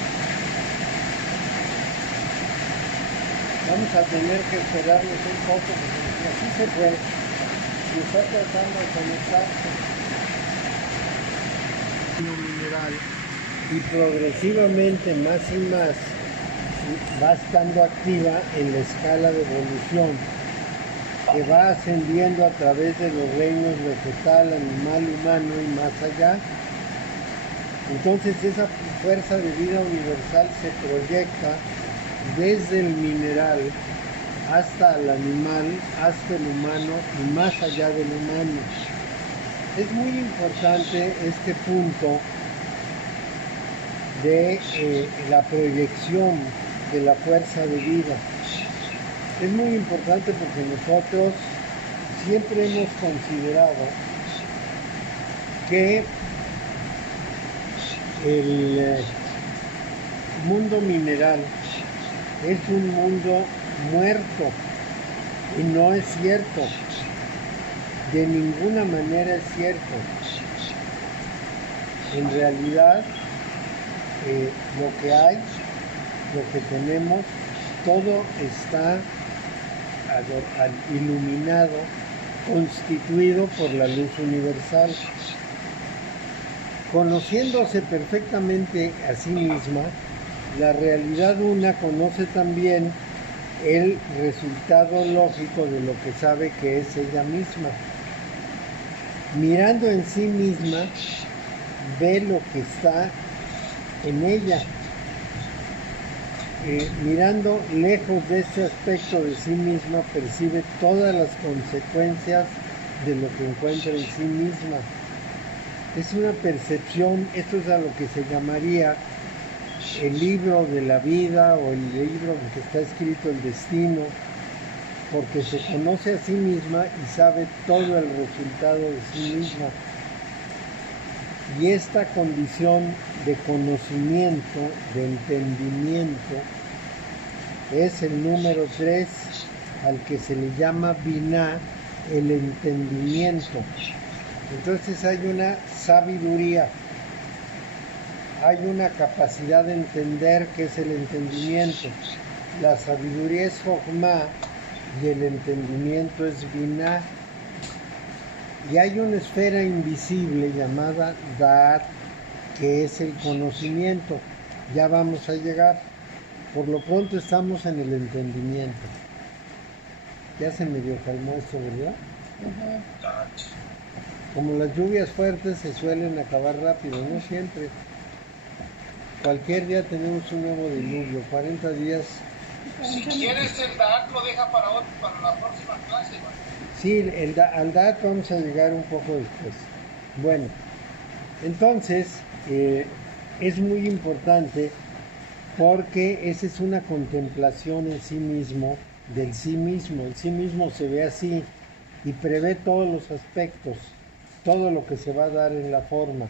Vamos a tener que esperarnos un poco porque así se fue. Y está tratando de conectarse. Mineral. Y progresivamente más y más va estando activa en la escala de evolución, que va ascendiendo a través de los reinos vegetal, animal, humano y más allá. Entonces esa fuerza de vida universal se proyecta desde el mineral hasta el animal, hasta el humano y más allá del humano. Es muy importante este punto de la proyección de la fuerza de vida. Es muy importante porque nosotros siempre hemos considerado que el mundo mineral es un mundo muerto y no es cierto. De ninguna manera es cierto. En realidad, lo que hay, lo que tenemos, todo está iluminado, constituido por la luz universal. Conociéndose perfectamente a sí misma, la realidad una conoce también el resultado lógico de lo que sabe que es ella misma. Mirando en sí misma, ve lo que está en ella. Mirando lejos de este aspecto de sí misma, percibe todas las consecuencias de lo que encuentra en sí misma. Es una percepción, esto es a lo que se llamaría el libro de la vida o el libro en que está escrito el destino, porque se conoce a sí misma y sabe todo el resultado de sí misma. Y esta condición de conocimiento, de entendimiento, es el número 3, al que se le llama Binah, el entendimiento. Entonces hay una sabiduría, hay una capacidad de entender que es el entendimiento. La sabiduría es Jochma y el entendimiento es Binah. Y hay una esfera invisible llamada Da'at, que es el conocimiento. Ya vamos a llegar. Por lo pronto estamos en el entendimiento. Ya se medio calmó esto, ¿verdad? Como las lluvias fuertes se suelen acabar rápido, no siempre. Cualquier día tenemos un nuevo diluvio, 40 días. Si quieres el DAC lo deja para la próxima clase, güey. Sí, al DAT vamos a llegar un poco después. Bueno, entonces es muy importante porque esa es una contemplación en sí mismo, del sí mismo. El sí mismo se ve así y prevé todos los aspectos, todo lo que se va a dar en la forma.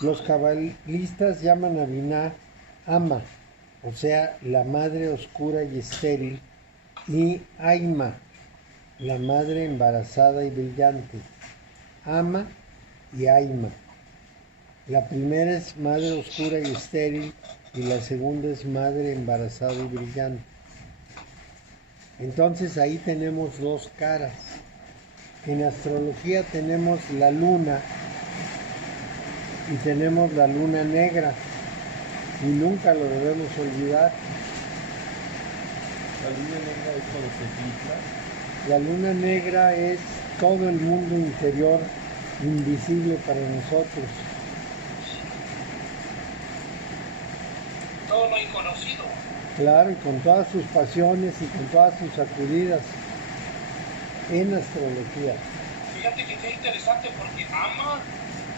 Los cabalistas llaman a Binah Ama, o sea, la madre oscura y estéril, y Aima, la madre embarazada y brillante. Ama y Aima. La primera es madre oscura y estéril y la segunda es madre embarazada y brillante. Entonces ahí tenemos dos caras. En astrología tenemos la luna y tenemos la luna negra y nunca lo debemos olvidar. La luna negra es cuando se filtra. La luna negra es todo el mundo interior invisible para nosotros. Todo lo inconocido. Claro, y con todas sus pasiones y con todas sus sacudidas en astrología. Fíjate que es interesante porque ama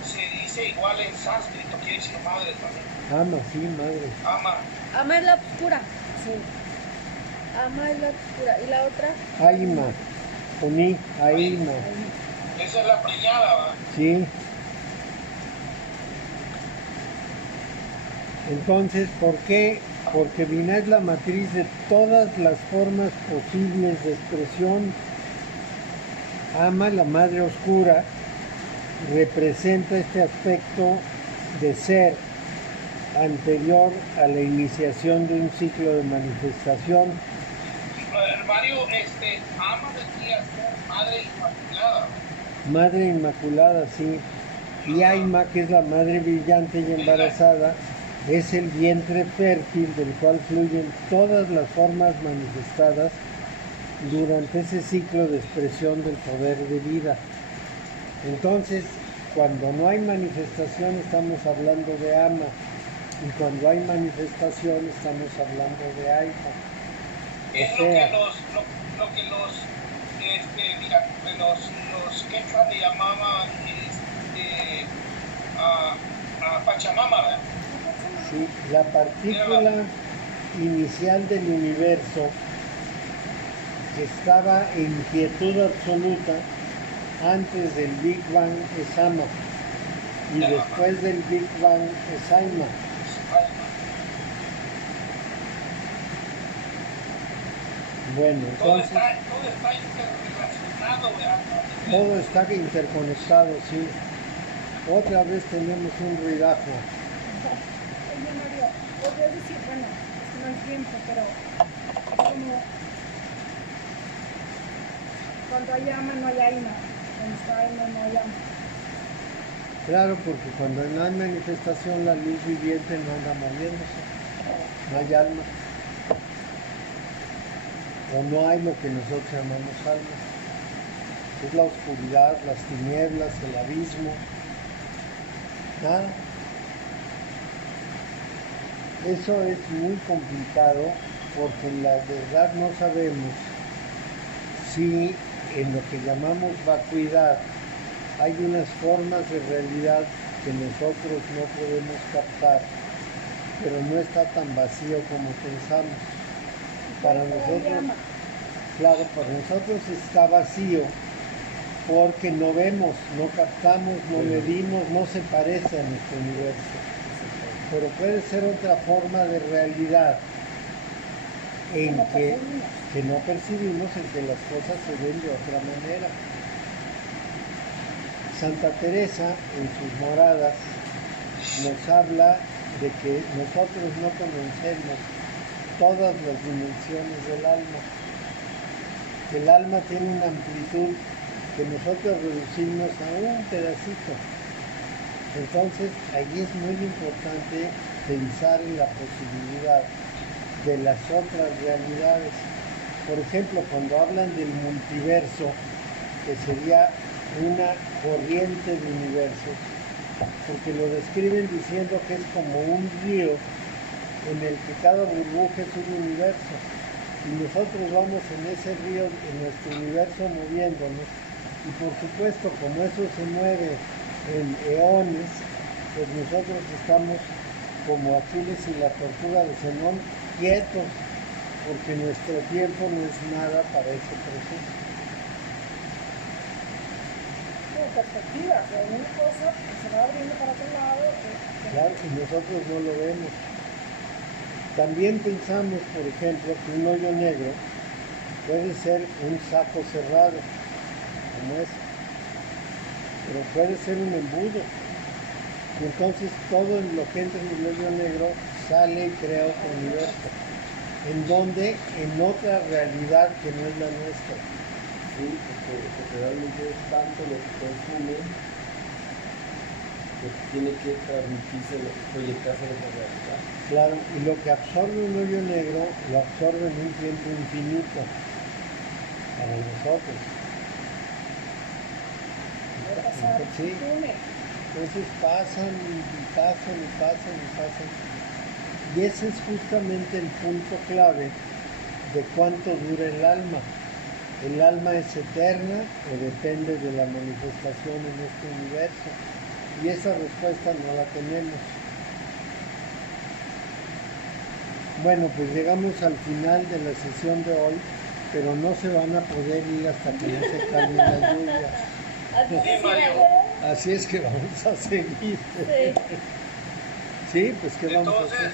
se dice igual en sánscrito, quiere decir madre también. Ama, sí, madre. Ama. Ama es la oscura. Sí. Ama es la oscura. ¿Y la otra? Aima, Oní, Aima, Esa es la preñada, ¿va? sí. Entonces, ¿por qué? Porque Binah es la matriz de todas las formas posibles de expresión. Ama, la madre oscura, representa este aspecto de ser anterior a la iniciación de un ciclo de manifestación. Mario, ama decía ser madre inmaculada. Madre inmaculada, sí. Y Aima, que es la madre brillante y embarazada, es el vientre fértil del cual fluyen todas las formas manifestadas durante ese ciclo de expresión del poder de vida. Entonces, cuando no hay manifestación estamos hablando de Ama, y cuando hay manifestación estamos hablando de Aima. Es O sea, lo que los quechua le llamaban a Pachamama, ¿verdad? sí, la partícula inicial del universo que estaba en quietud absoluta antes del Big Bang es Ama y después del Big Bang es Aima. Bueno, Todo entonces está interrelacionado, ¿verdad? todo está interconectado, sí. Otra vez tenemos un ruidajo. Oye, Mario, podrías decir, bueno, es que no hay tiempo, pero es como cuando hay ama no hay aima, cuando está aima no hay ama. Claro, porque cuando no hay manifestación la luz viviente no anda moviéndose, no hay alma. O no hay lo que nosotros llamamos alma. Es la oscuridad, las tinieblas, el abismo. Nada. Eso es muy complicado porque en la verdad no sabemos si en lo que llamamos vacuidad hay unas formas de realidad que nosotros no podemos captar pero no está tan vacío como pensamos. Para nosotros, claro, para nosotros está vacío porque no vemos, no captamos, no medimos, no se parece a nuestro universo. Pero puede ser otra forma de realidad en que no percibimos, en que las cosas se ven de otra manera. Santa Teresa en sus moradas nos habla de que nosotros no conocemos todas las dimensiones del alma, que el alma tiene una amplitud que nosotros reducimos a un pedacito. Entonces, allí es muy importante pensar en la posibilidad de las otras realidades. Por ejemplo, cuando hablan del multiverso, que sería una corriente de universos, porque lo describen diciendo que es como un río en el que cada burbuja es un universo, y nosotros vamos en ese río, en nuestro universo, moviéndonos, y por supuesto, como eso se mueve en eones, pues nosotros estamos como Aquiles y la tortuga de Zenón, quietos, porque nuestro tiempo no es nada para ese proceso. Perspectiva, o sea, una cosa que se va abriendo para otro lado. Claro, y nosotros no lo vemos. También pensamos, por ejemplo, que un hoyo negro puede ser un saco cerrado, como ese, pero puede ser un embudo. Y entonces todo lo que entra en el hoyo negro sale y crea otro universo, en donde en otra realidad que no es la nuestra. Sí, porque realmente es tanto lo que consume que tiene que transmitirse, proyectarse en esa realidad. Claro, y lo que absorbe un hoyo negro lo absorbe en un tiempo infinito para nosotros. Sí. Entonces pasan y pasan y pasan y pasan. Y ese es justamente el punto clave de cuánto dura el alma. ¿El alma es eterna o depende de la manifestación en este universo? Y esa respuesta no la tenemos. Bueno, pues llegamos al final de la sesión de hoy, pero no se van a poder ir hasta que no se calmen las lluvias. Así es que vamos a seguir. Sí, pues ¿qué vamos a hacer?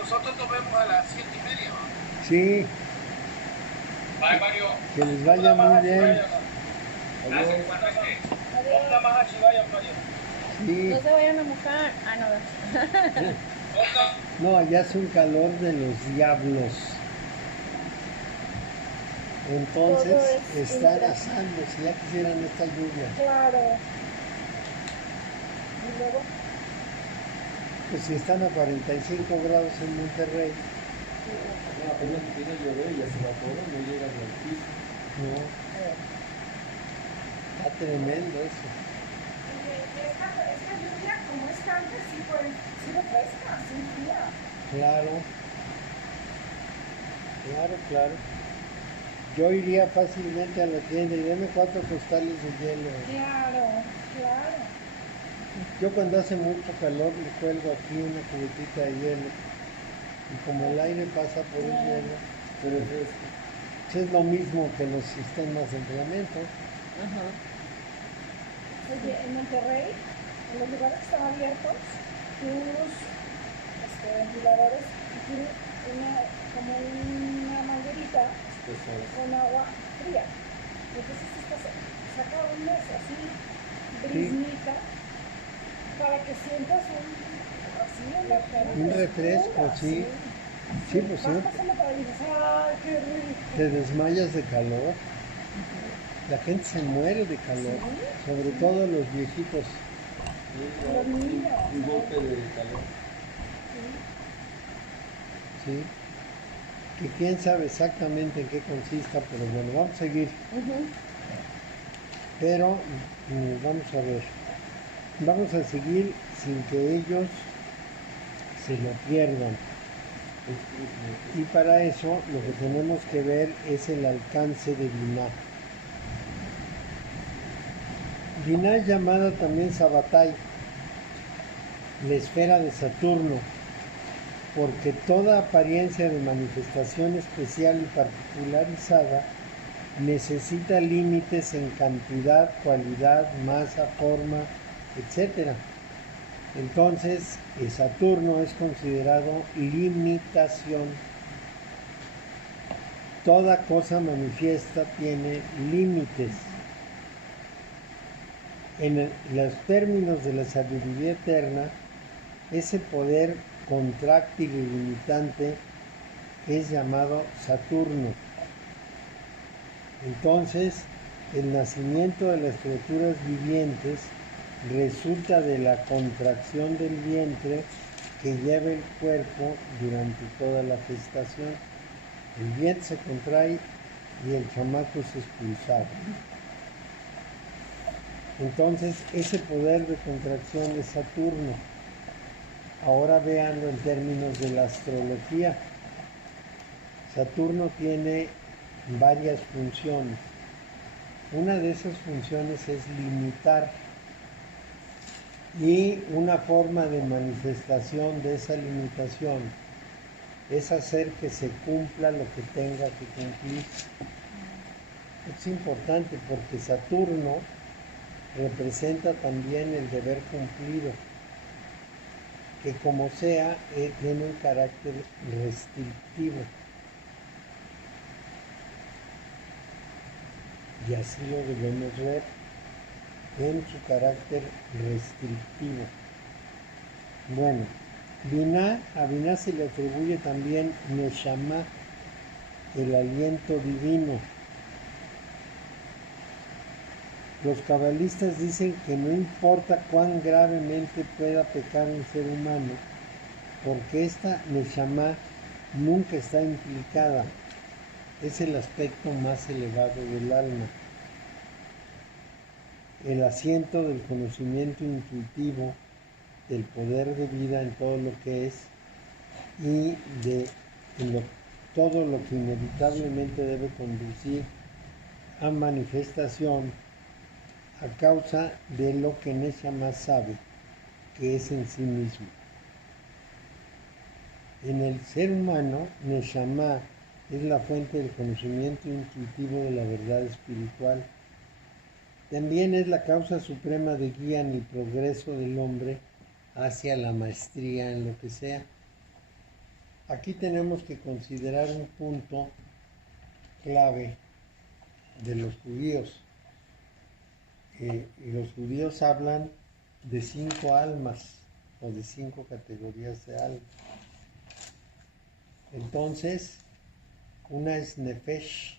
Nosotros nos vemos a las 7:30, ¿no? Sí, Bye, Mario. que les vaya muy bien. Gracias, cuando estés. Otra más a Chivaya, Mario. Sí. No se vayan a mojar. Ah, no. Otra. No, allá es un calor de los diablos. Entonces Todo es están intra- asando, si ya quisieran esta lluvia. Claro. Y luego, Pues si están a 45 grados en Monterrey, No, apenas empieza a llover y ya se va todo, no llega ni al piso. no. Está tremendo eso. Esta lluvia, como es antes, sí refresca, sí fría. Claro. Claro, claro. Yo iría fácilmente a la tienda y deme 4 costales de hielo. Claro, claro. Yo cuando hace mucho calor le cuelgo aquí una cubetita de hielo. Y como el aire pasa por el hielo, se refresca. Es lo mismo que los sistemas de enfriamiento. Oye, en Monterrey, en los lugares que están abiertos, tus ventiladores tienen como una manguerita con agua fría. Y entonces saca un mes así, brisnita, para que sientas Un refresco, sí. Sí, pues sí. Vas pasando por ahí y dices, ¡ay, qué rico! Te desmayas de calor. La gente se muere de calor, sobre todo los viejitos. Los niños. Un golpe de calor. ¿Sí? Que quién sabe exactamente en qué consista, pero bueno, vamos a seguir. Pero vamos a ver. Vamos a seguir sin que ellos se lo pierdan. Y para eso lo que tenemos que ver es el alcance de Binah. Binah es llamada también Sabbatai, la esfera de Saturno, porque toda apariencia de manifestación especial y particularizada necesita límites en cantidad, cualidad, masa, forma, etc. Entonces, Saturno es considerado limitación. Toda cosa manifiesta tiene límites. En los términos de la sabiduría eterna, ese poder contráctil y limitante es llamado Saturno. Entonces, el nacimiento de las criaturas vivientes resulta de la contracción del vientre que lleva el cuerpo durante toda la gestación. El vientre se contrae y el chamaco es expulsado. Entonces, ese poder de contracción es Saturno. Ahora véanlo en términos de la astrología. Saturno tiene varias funciones. Una de esas funciones es limitar, y una forma de manifestación de esa limitación es hacer que se cumpla lo que tenga que cumplir. Es importante porque Saturno representa también el deber cumplido, que como sea tiene un carácter restrictivo. Y así lo debemos ver en su carácter restrictivo. Bueno, a Binah se le atribuye también Neshama, el aliento divino. Los cabalistas dicen que no importa cuán gravemente pueda pecar un ser humano, porque esta Neshama nunca está implicada. Es el aspecto más elevado del alma. El asiento del conocimiento intuitivo, del poder de vida en todo lo que es y todo lo que inevitablemente debe conducir a manifestación a causa de lo que Neshama sabe, que es en sí mismo. En el ser humano, Neshama es la fuente del conocimiento intuitivo de la verdad espiritual. También es la causa suprema de guía en el progreso del hombre hacia la maestría en lo que sea. Aquí tenemos que considerar un punto clave de los judíos. Y los judíos hablan de 5 almas o de 5 categorías de alma. Entonces, una es Nefesh.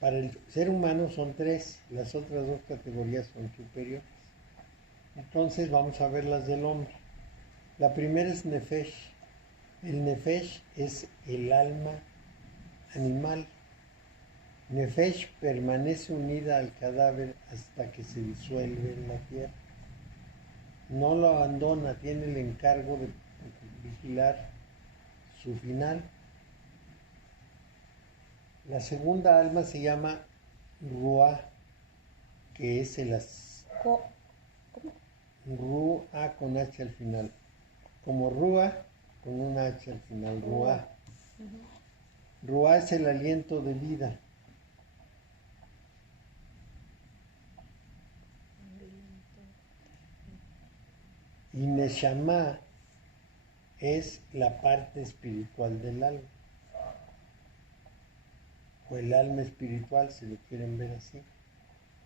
Para el ser humano son 3, las otras 2 categorías son superiores. Entonces vamos a ver las del hombre. La primera es Nefesh. El Nefesh es el alma animal. Nefesh permanece unida al cadáver hasta que se disuelve en la tierra. No lo abandona, tiene el encargo de vigilar su final. La segunda alma se llama Ruah, que es ¿Cómo? Ruah con H al final. Como Ruah con una H al final, Ruah. Ruah es el aliento de vida. Y Neshama es la parte espiritual del alma. O el alma espiritual, si lo quieren ver así.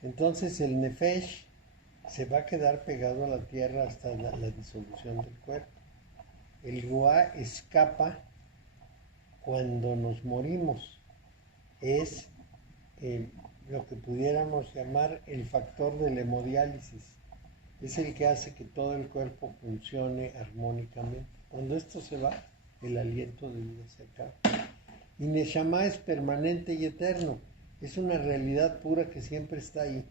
Entonces el Nefesh se va a quedar pegado a la tierra hasta la disolución del cuerpo. El Ruah escapa cuando nos morimos. Es lo que pudiéramos llamar el factor de la hemodiálisis. Es el que hace que todo el cuerpo funcione armónicamente. Cuando esto se va, el aliento de vida se acaba. Y Neshama es permanente y eterno. Es una realidad pura que siempre está ahí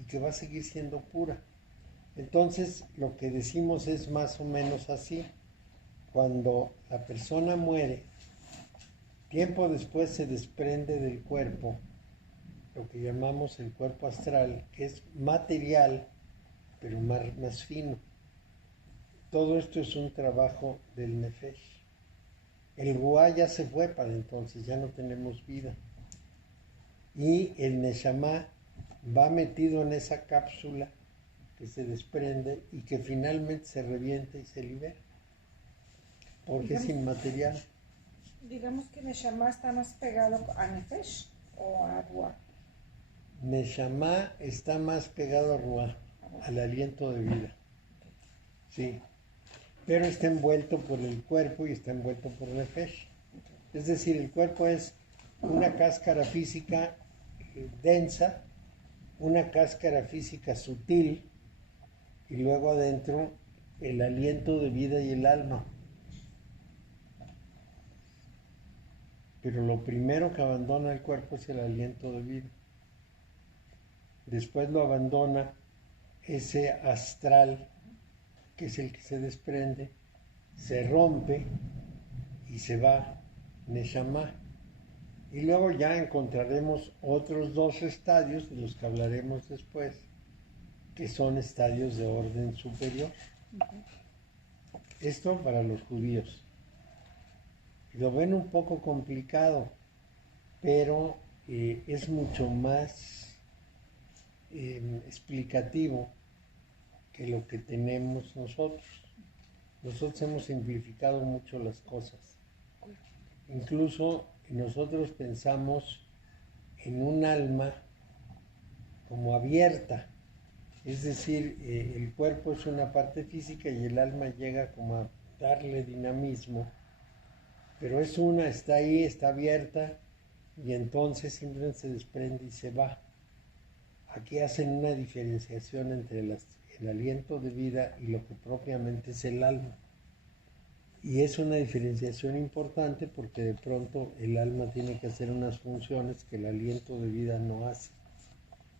y que va a seguir siendo pura. Entonces, lo que decimos es más o menos así. Cuando la persona muere, tiempo después se desprende del cuerpo, lo que llamamos el cuerpo astral, que es material, pero más fino. todo esto es un trabajo del Nefesh. El Ruá ya se fue para entonces, ya no tenemos vida. Y el Neshama va metido en esa cápsula que se desprende y que finalmente se revienta y se libera. Porque es inmaterial. Digamos que Neshama está más pegado a Nefesh o a Ruach. Neshama está más pegado a Ruá, al aliento de vida. Sí. Pero está envuelto por el cuerpo y está envuelto por Nefesh. Es decir, el cuerpo es una cáscara física densa, una cáscara física sutil y luego adentro el aliento de vida y el alma. Pero lo primero que abandona el cuerpo es el aliento de vida. Después lo abandona ese astral, que es el que se desprende, se rompe y se va Neshama. Y luego ya encontraremos otros dos estadios, de los que hablaremos después, que son estadios de orden superior. Esto para los judíos. Lo ven un poco complicado, pero es mucho más explicativo que lo que tenemos nosotros. Nosotros hemos simplificado mucho las cosas. Incluso nosotros pensamos en un alma como abierta, es decir, el cuerpo es una parte física y el alma llega como a darle dinamismo, pero es una, está ahí, está abierta y entonces simplemente se desprende y se va. Aquí hacen una diferenciación entre el aliento de vida y lo que propiamente es el alma. Y es una diferenciación importante porque de pronto el alma tiene que hacer unas funciones que el aliento de vida no hace.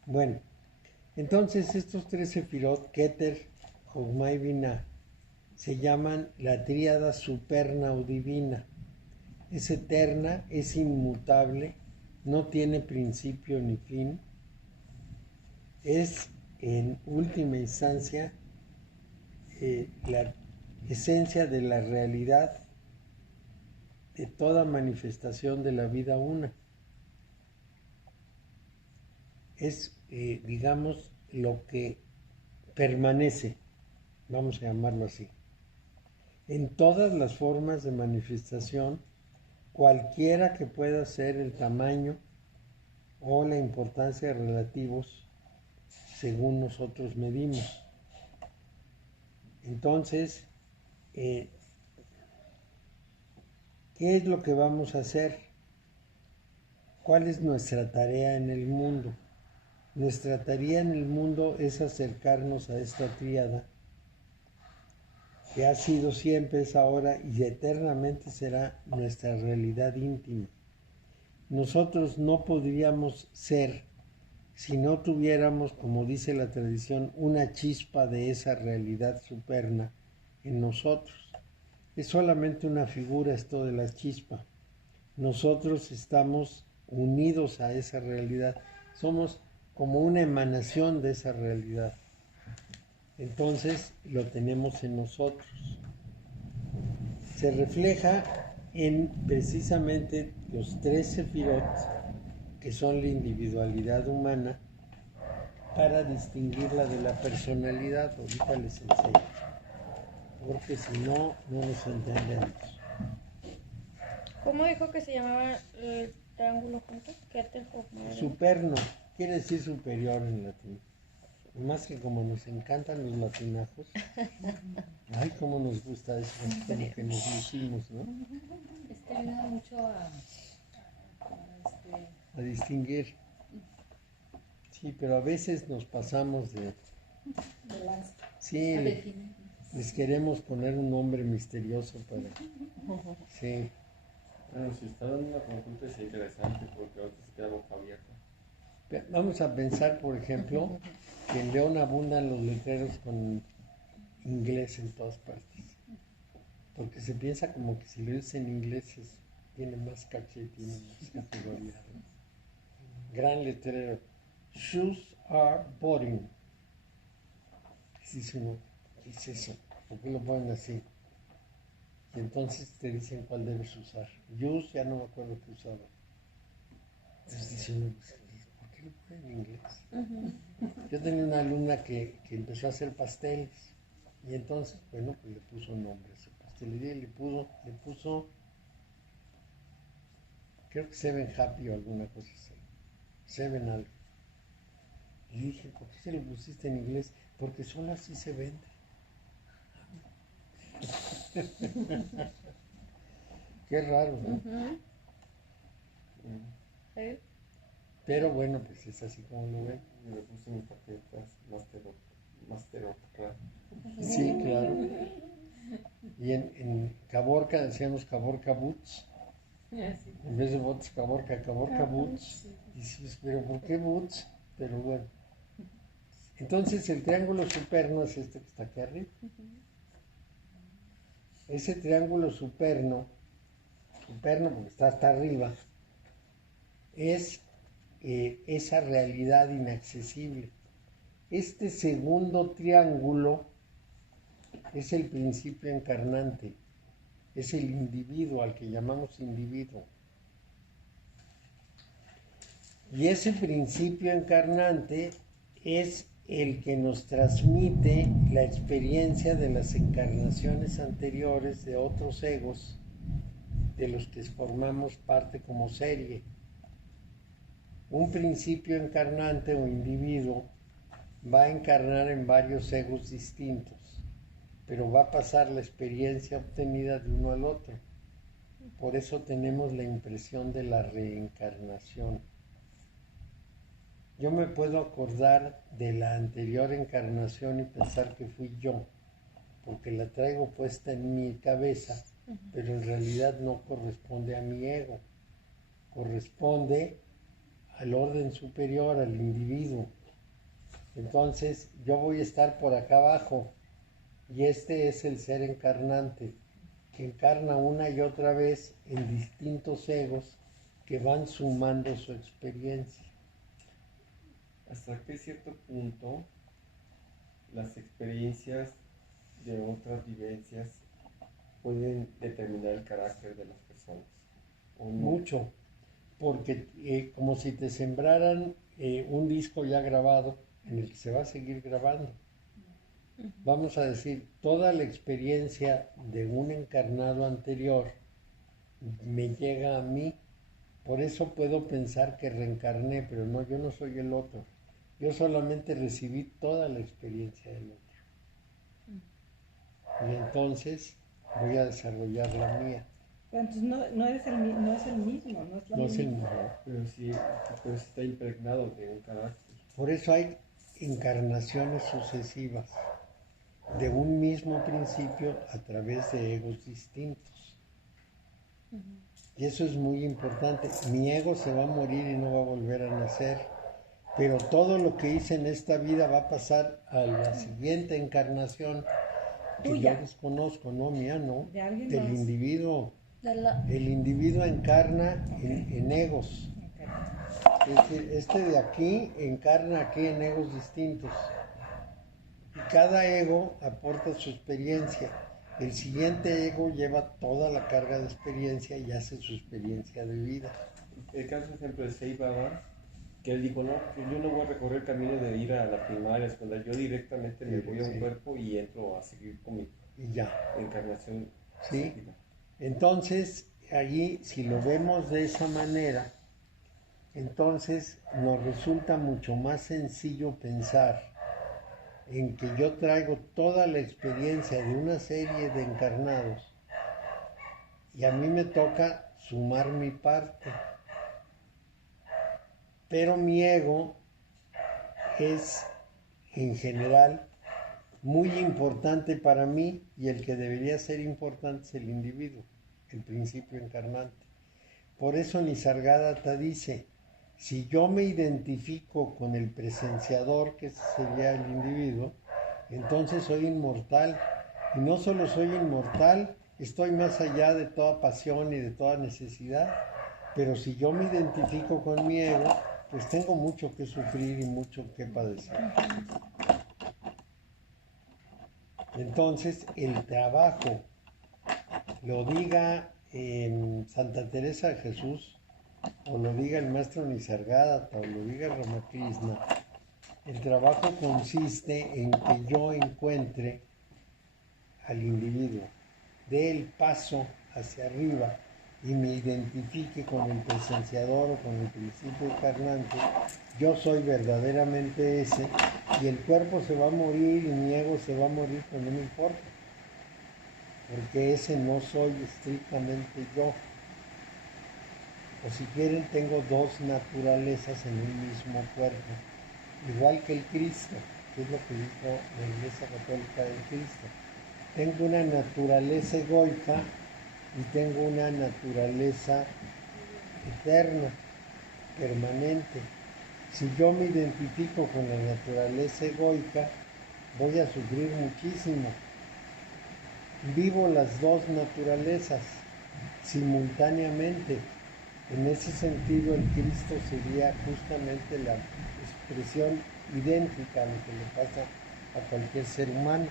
Bueno, entonces estos tres sefirot, Keter, Jochma y Binah, se llaman la tríada superna o divina. Es eterna, es inmutable, no tiene principio ni fin. Es en última instancia la esencia de la realidad de toda manifestación de la vida una. Es, digamos, lo que permanece, vamos a llamarlo así. En todas las formas de manifestación, cualquiera que pueda ser el tamaño o la importancia relativos según nosotros medimos. Entonces, ¿qué es lo que vamos a hacer? ¿Cuál es nuestra tarea en el mundo? Nuestra tarea en el mundo es acercarnos a esta tríada, que ha sido siempre, es ahora y eternamente será nuestra realidad íntima. Nosotros no podríamos ser si no tuviéramos, como dice la tradición, una chispa de esa realidad superna en nosotros. Es solamente una figura esto de la chispa. Nosotros estamos unidos a esa realidad. Somos como una emanación de esa realidad. Entonces lo tenemos en nosotros. Se refleja en precisamente los tres sefirot, que son la individualidad humana, para distinguirla de la personalidad. Ahorita les enseño, porque si no, no nos entendemos. ¿Cómo dijo que se llamaba el triángulo junto? Keter, Jochma. Superno quiere decir superior en latín. Más que como nos encantan los latinajos. Ay, cómo nos gusta eso, como que nos lucimos, ¿no? Ayuda mucho A distinguir. Sí, pero a veces nos pasamos de... Sí, les queremos poner un nombre misterioso para... Sí. Bueno, si está dando una consulta es interesante porque ahora se queda boca abierta. Vamos a pensar, por ejemplo, que en León abundan los letreros con inglés en todas partes. Porque se piensa como que si lo dices en inglés tiene más caché, tiene más categoría, ¿no? Gran letrero. Shoes are boring. Dice uno, ¿qué es eso? ¿por qué lo ponen así? Y entonces te dicen cuál debes usar. Use, ya no me acuerdo qué usaba. Entonces dice uno, pues, ¿por qué lo ponen en inglés? Yo tenía una alumna que empezó a hacer pasteles. Y entonces, bueno, pues le puso nombre a su pastelería y le puso, creo que Seven Happy o alguna cosa así. Seven algo. Y dije, ¿por qué se lo pusiste en inglés? Porque solo así se vende. Qué raro, ¿no? Sí. Pero bueno, pues es así como lo ven. Yo le puse mis tarjetas Master of Craft. Sí, claro. Y en Caborca decíamos Caborca Boots. En vez de bots, Caborca Boots. Y dices, pero ¿por qué Boots? Pero bueno. Entonces el triángulo superno es este que está aquí arriba. Ese triángulo superno porque está hasta arriba, es esa realidad inaccesible. Este segundo triángulo es el principio encarnante, es el individuo al que llamamos individuo. Y ese principio encarnante es el que nos transmite la experiencia de las encarnaciones anteriores de otros egos de los que formamos parte como serie. Un principio encarnante o individuo va a encarnar en varios egos distintos, pero va a pasar la experiencia obtenida de uno al otro. Por eso tenemos la impresión de la reencarnación. Yo me puedo acordar de la anterior encarnación y pensar que fui yo, porque la traigo puesta en mi cabeza, pero en realidad no corresponde a mi ego, corresponde al orden superior, al individuo. Entonces yo voy a estar por acá abajo y este es el ser encarnante que encarna una y otra vez en distintos egos que van sumando su experiencia. Hasta que cierto punto las experiencias de otras vivencias pueden determinar el carácter de las personas. ¿O no? Mucho, porque como si te sembraran un disco ya grabado en el que se va a seguir grabando. Vamos a decir, toda la experiencia de un encarnado anterior me llega a mí, por eso puedo pensar que reencarné, pero no, yo no soy el otro. Yo solamente recibí toda la experiencia del otro. Y entonces voy a desarrollar la mía. Pero entonces no es el mismo, no es la No es el misma. mismo. Pero sí está impregnado de un carácter. Por eso hay encarnaciones sucesivas de un mismo principio a través de egos distintos. Y eso es muy importante. Mi ego se va a morir y no va a volver a nacer, pero todo lo que hice en esta vida va a pasar a la siguiente encarnación que Tuya. yo desconozco, no mía, no, De alguien del más. individuo. El individuo encarna en egos. Es decir, este de aquí encarna aquí en egos distintos. Y cada ego aporta su experiencia. El siguiente ego lleva toda la carga de experiencia y hace su experiencia de vida. El caso, por ejemplo, de Sei Baba, que él dijo, no, que yo no voy a recorrer el camino de ir a la primaria, escuela, yo directamente me voy a un cuerpo y entro a seguir con mi Y ya. encarnación. ¿Sí? Seguida. Entonces, allí, si lo vemos de esa manera, entonces nos resulta mucho más sencillo pensar en que yo traigo toda la experiencia de una serie de encarnados y a mí me toca sumar mi parte. Pero mi ego es, en general, muy importante para mí y el que debería ser importante es el individuo, el principio encarnante. Por eso Nisargadatta dice, si yo me identifico con el presenciador, que sería el individuo, entonces soy inmortal. Y no solo soy inmortal, estoy más allá de toda pasión y de toda necesidad. Pero si yo me identifico con mi ego, pues tengo mucho que sufrir y mucho que padecer. Entonces, el trabajo, lo diga en Santa Teresa de Jesús, o lo diga el maestro Nisargadatta, o lo diga Ramakrishna, el trabajo consiste en que yo encuentre al individuo, dé el paso hacia arriba y me identifique con el presenciador o con el principio encarnante. Yo soy verdaderamente ese, y el cuerpo se va a morir y mi ego se va a morir, pero no me importa, porque ese no soy estrictamente yo. O si quieren, tengo dos naturalezas en un mismo cuerpo, igual que el Cristo, que es lo que dijo la Iglesia Católica del Cristo. Tengo una naturaleza egoica y tengo una naturaleza eterna, permanente. Si yo me identifico con la naturaleza egoica, voy a sufrir muchísimo. Vivo las dos naturalezas simultáneamente. En ese sentido, el Cristo sería justamente la expresión idéntica a lo que le pasa a cualquier ser humano.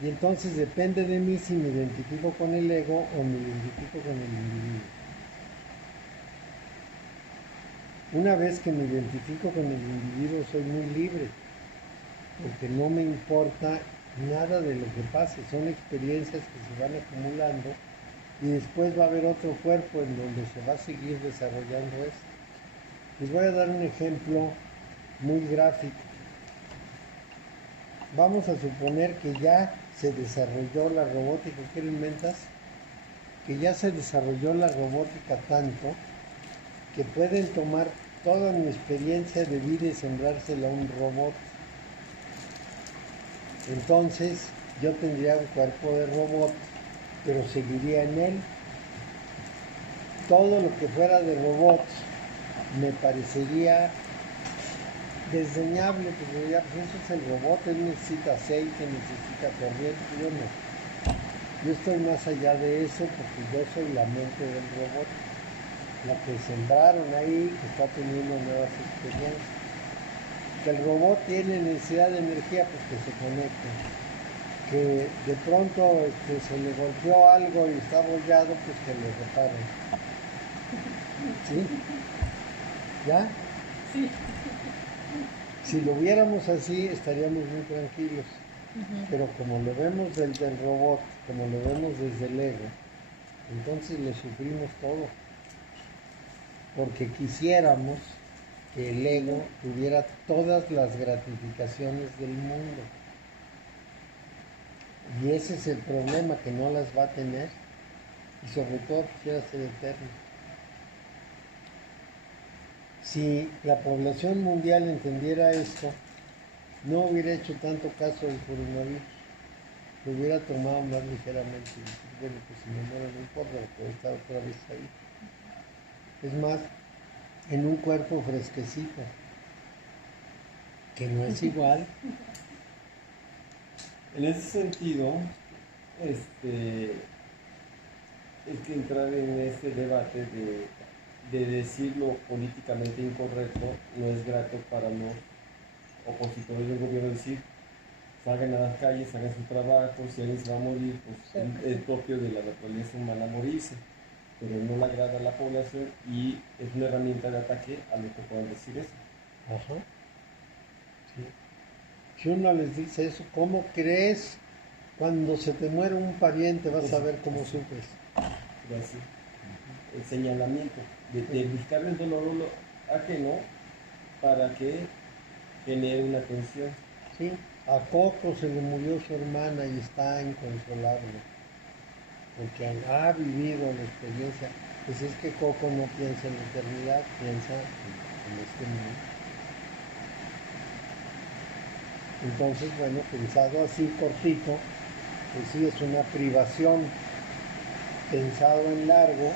Y entonces depende de mí si me identifico con el ego o me identifico con el individuo. Una vez que me identifico con el individuo, soy muy libre, porque no me importa nada de lo que pase. Son experiencias que se van acumulando y después va a haber otro cuerpo en donde se va a seguir desarrollando esto. Les voy a dar un ejemplo muy gráfico. Vamos a suponer que ya se desarrolló la robótica, ¿qué le inventas? Que ya se desarrolló la robótica tanto que pueden tomar toda mi experiencia de vida y sembrársela a un robot. Entonces yo tendría un cuerpo de robot, pero seguiría en él. Todo lo que fuera de robots me parecería desdeñable, porque diría, pues eso es el robot, él necesita aceite, necesita corriente, yo no. Yo estoy más allá de eso porque yo soy la mente del robot, la que sembraron ahí, que está teniendo nuevas experiencias. Que el robot tiene necesidad de energía, pues que se conecte. Que de pronto se le golpeó algo y está abollado, pues que le reparen. ¿Sí? ¿Ya? Sí. Si lo viéramos así, estaríamos muy tranquilos. Pero como lo vemos desde el robot, como lo vemos desde el ego, entonces le sufrimos todo. Porque quisiéramos que el ego tuviera todas las gratificaciones del mundo. Y ese es el problema, que no las va a tener. Y sobre todo quisiera ser eterno. Si la población mundial entendiera esto, no hubiera hecho tanto caso del coronavirus, lo hubiera tomado más ligeramente. Y decir, bueno, pues si me muero no importa, puedo estar otra vez ahí. Es más, en un cuerpo fresquecito, que no es igual. En ese sentido, hay que entrar en este debate de decir lo políticamente incorrecto no es grato para los opositores del gobierno. Decir, salgan a las calles, hagan su trabajo, si alguien se va a morir, pues es propio de la naturaleza humana morirse, pero no le agrada a la población y es una herramienta de ataque a lo que puedan decir eso. Ajá. Sí. Si uno les dice eso, ¿cómo crees? Cuando se te muere un pariente vas a ver cómo sufres. Gracias. El señalamiento de buscar el dolor ajeno para que genere una tensión. ¿Sí? A Coco se le murió su hermana y está inconsolable, porque ha vivido la experiencia. Pues es que Coco no piensa en la eternidad, piensa en este mundo. Entonces, bueno, pensado así cortito, pues sí es una privación. Pensado en largo,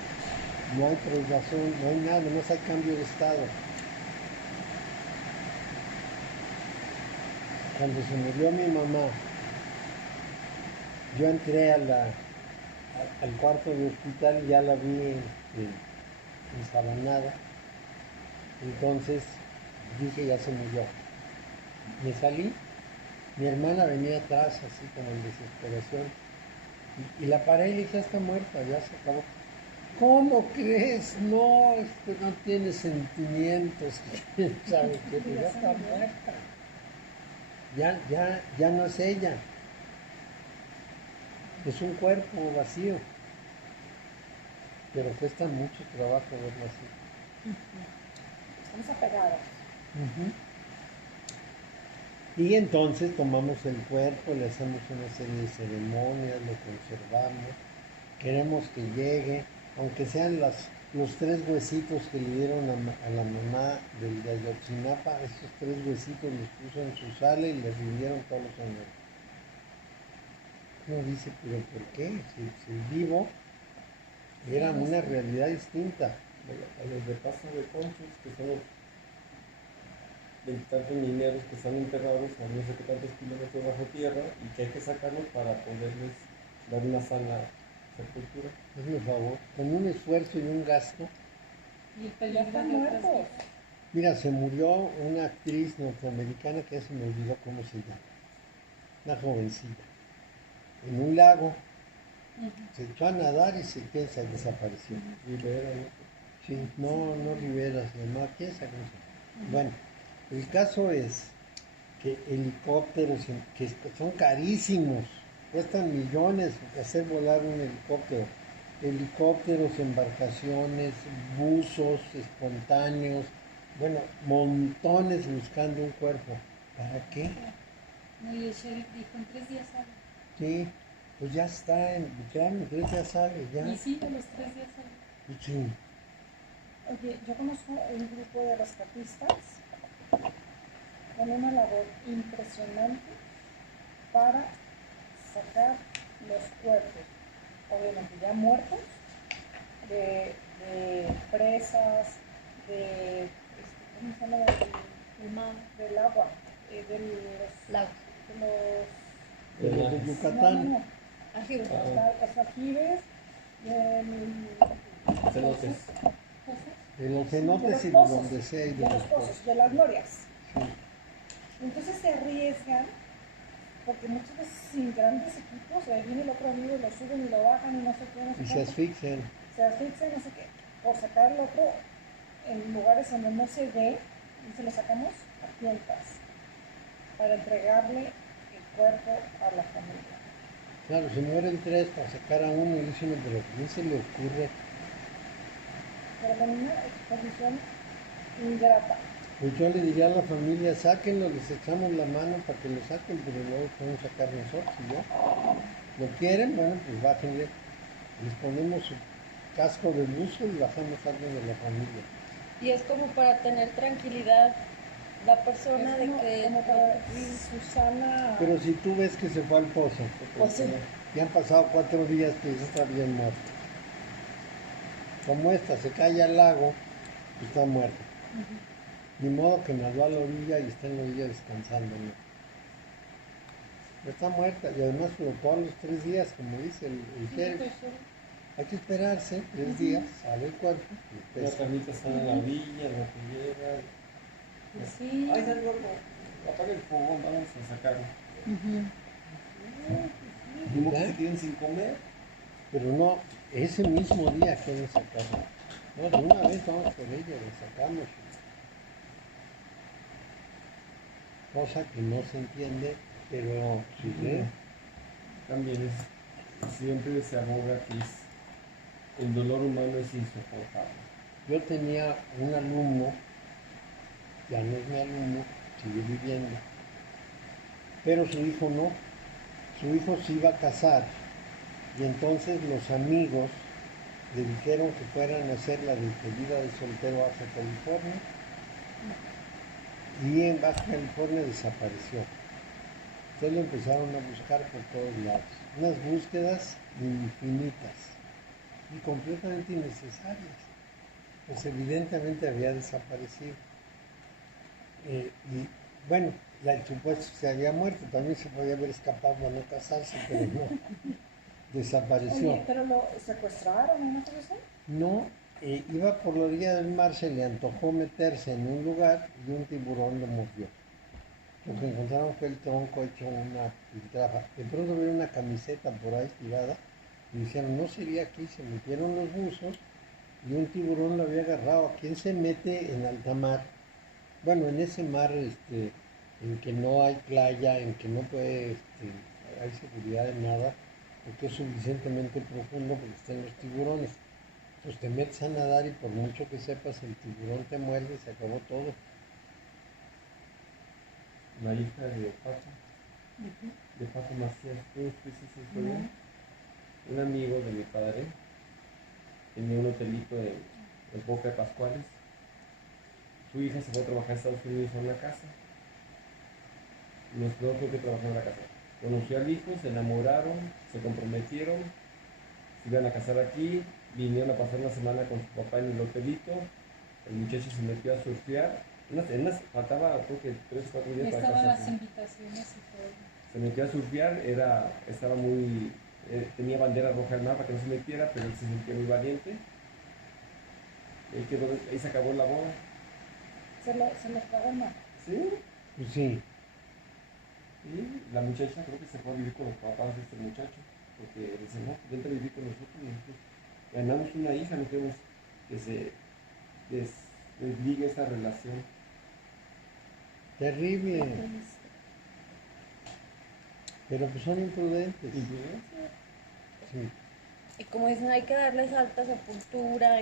no hay privación, no hay nada, no hay cambio de estado. Cuando se murió mi mamá, yo entré al cuarto de hospital y ya la vi ensabanada. Entonces dije, ya se murió. Me salí Mi hermana venía atrás, así como en desesperación, y la paré y le dije, ya está muerta, ya se acabó. ¿Cómo crees? No, no tiene sentimientos, quién sabe qué, pues ya está muerta. Ya no es ella. Es un cuerpo vacío. Pero cuesta mucho trabajo verlo así. Estamos apegados. Y entonces tomamos el cuerpo, le hacemos una serie de ceremonias, lo conservamos, queremos que llegue, aunque sean los 3 huesitos que le dieron a la mamá del de Ayotzinapa, estos 3 huesitos los puso en su sala y les rindieron todos los honores. Uno dice, pero ¿por qué? Si el vivo era una realidad distinta. A los de Paso de Conchos, que son los veintitantos mineros que están enterrados a no sé qué tantos kilómetros bajo tierra y que hay que sacarlos para poderles dar una sana sepultura. Hazme un favor, con un esfuerzo y un gasto. Y el Ya peligro están de otras muertos. vidas. Mira, se murió una actriz norteamericana que ya se me olvidó cómo se llama. Una jovencita. En un lago. Se echó a nadar y se desapareció. Rivera, ¿no? Sí, no Rivera, se llamaba, ¿quién sabe cómo se llama? Bueno, el caso es que helicópteros, que son carísimos, cuestan millones hacer volar un helicóptero. Helicópteros, embarcaciones, buzos espontáneos, bueno, montones buscando un cuerpo. ¿Para qué? No, y el sheriff dijo, en 3 días sale. Sí, pues ya está, claro, en 3 días sale, ya. Y sí, a los 3 días sale. Y sí, Oye, yo conozco un grupo de rescatistas con una labor impresionante para sacar los cuerpos, obviamente ya muertos, de presas, ¿cómo se llama? Del agua, de Lago. de los de Yucatán. no, Argivo. los aljibes, Cenotes. De los cenotes y de pozos, donde sea y de los pozos, de las glorias. Sí. Entonces se arriesgan, porque muchas veces sin grandes equipos, ahí viene el otro amigo y lo suben y lo bajan y no sé qué, no sé Y se cuánto. asfixian. Se asfixian, no sé qué, por sacar el otro en lugares donde no se ve, y se lo sacamos a tientas para entregarle el cuerpo a la familia. Claro, se mueren 3 para sacar a uno y dice uno, pero ¿quién se le ocurre? Pero con una exposición ingrata. Pues yo le diría a la familia, sáquenlo, les echamos la mano para que lo saquen, pero luego podemos sacar nosotros y ya. ¿Lo quieren? Bueno, pues bájenle. Les ponemos su casco de buzo y bajamos a alguien de la familia. Y es como para tener tranquilidad la persona de Es que... como para Susana. Pero si tú ves que se fue al pozo, Pues sí. y han pasado 4 días que ya está bien muerto. Como esta se cae al lago, pues está muerta. Ni modo que nadó a la orilla y está en la orilla descansando, ¿no? Está muerta y además flotó a los 3 días, como dice el sheriff. Hay que esperarse 3 días, sale el cuerpo. y Las pesa. carnitas están en la orilla, en la pillera. Sí. Ay, salió algo. Apaga el fuego, vamos a sacarlo. Como que se queden sin comer. Pero no, ese mismo día quieren sacarlo. No, de una vez vamos por ella, le sacamos. Cosa que no se entiende, pero sí. También siempre se aboga que el dolor humano es insoportable. Yo tenía un alumno, ya no es mi alumno, sigue viviendo, pero su hijo no. Su hijo se iba a casar y entonces los amigos le dijeron que fueran a hacer la despedida de soltero a Baja California y en Baja California desapareció. Entonces lo empezaron a buscar por todos lados. Unas búsquedas infinitas y completamente innecesarias. Pues evidentemente había desaparecido. Y bueno, el supuesto se había muerto, también se podía haber escapado a no casarse, pero no. Desapareció. Oye, pero lo secuestraron, ¿no? No, iba por la orilla del mar, se le antojó meterse en un lugar y un tiburón lo mordió. Lo que encontraron fue el tronco hecho una piltrafa. De pronto vieron una camiseta por ahí tirada y dijeron, no sería aquí, se metieron los buzos y un tiburón lo había agarrado. ¿Quién se mete en alta mar? Bueno, en ese mar en que no hay playa, en que no puede, hay seguridad de nada, porque es suficientemente profundo porque están los tiburones. Pues te metes a nadar y por mucho que sepas, el tiburón te muerde, se acabó todo. La hija de Paco Macías, ¿tú escuchaste esa historia? Un amigo de mi padre tenía un hotelito en Boca de Pascuales. Su hija se fue a trabajar a Estados Unidos a una casa. Los dos fue que trabajaron en la casa. Conoció al hijo, se enamoraron, se comprometieron, se iban a casar aquí, vinieron a pasar una semana con su papá en el hotelito. El muchacho se metió a surfear. Faltaba creo que 3 o 4 días para Estaban las casarse. invitaciones y todo. Se metió a surfear, estaba muy, tenía bandera roja en mar para que no se metiera, pero él se sentía muy valiente. Ahí se acabó la boda. Se lo tragó el mar. ¿Sí? Pues sí, Y la muchacha creo que se fue a vivir con los papás de este muchacho, porque dice, no, pues vente a vivir con nosotros, nosotros ganamos una hija, no queremos que se desligue esa relación. terrible. Pero pues son imprudentes. Sí. Y como dicen, hay que darles alta sepultura,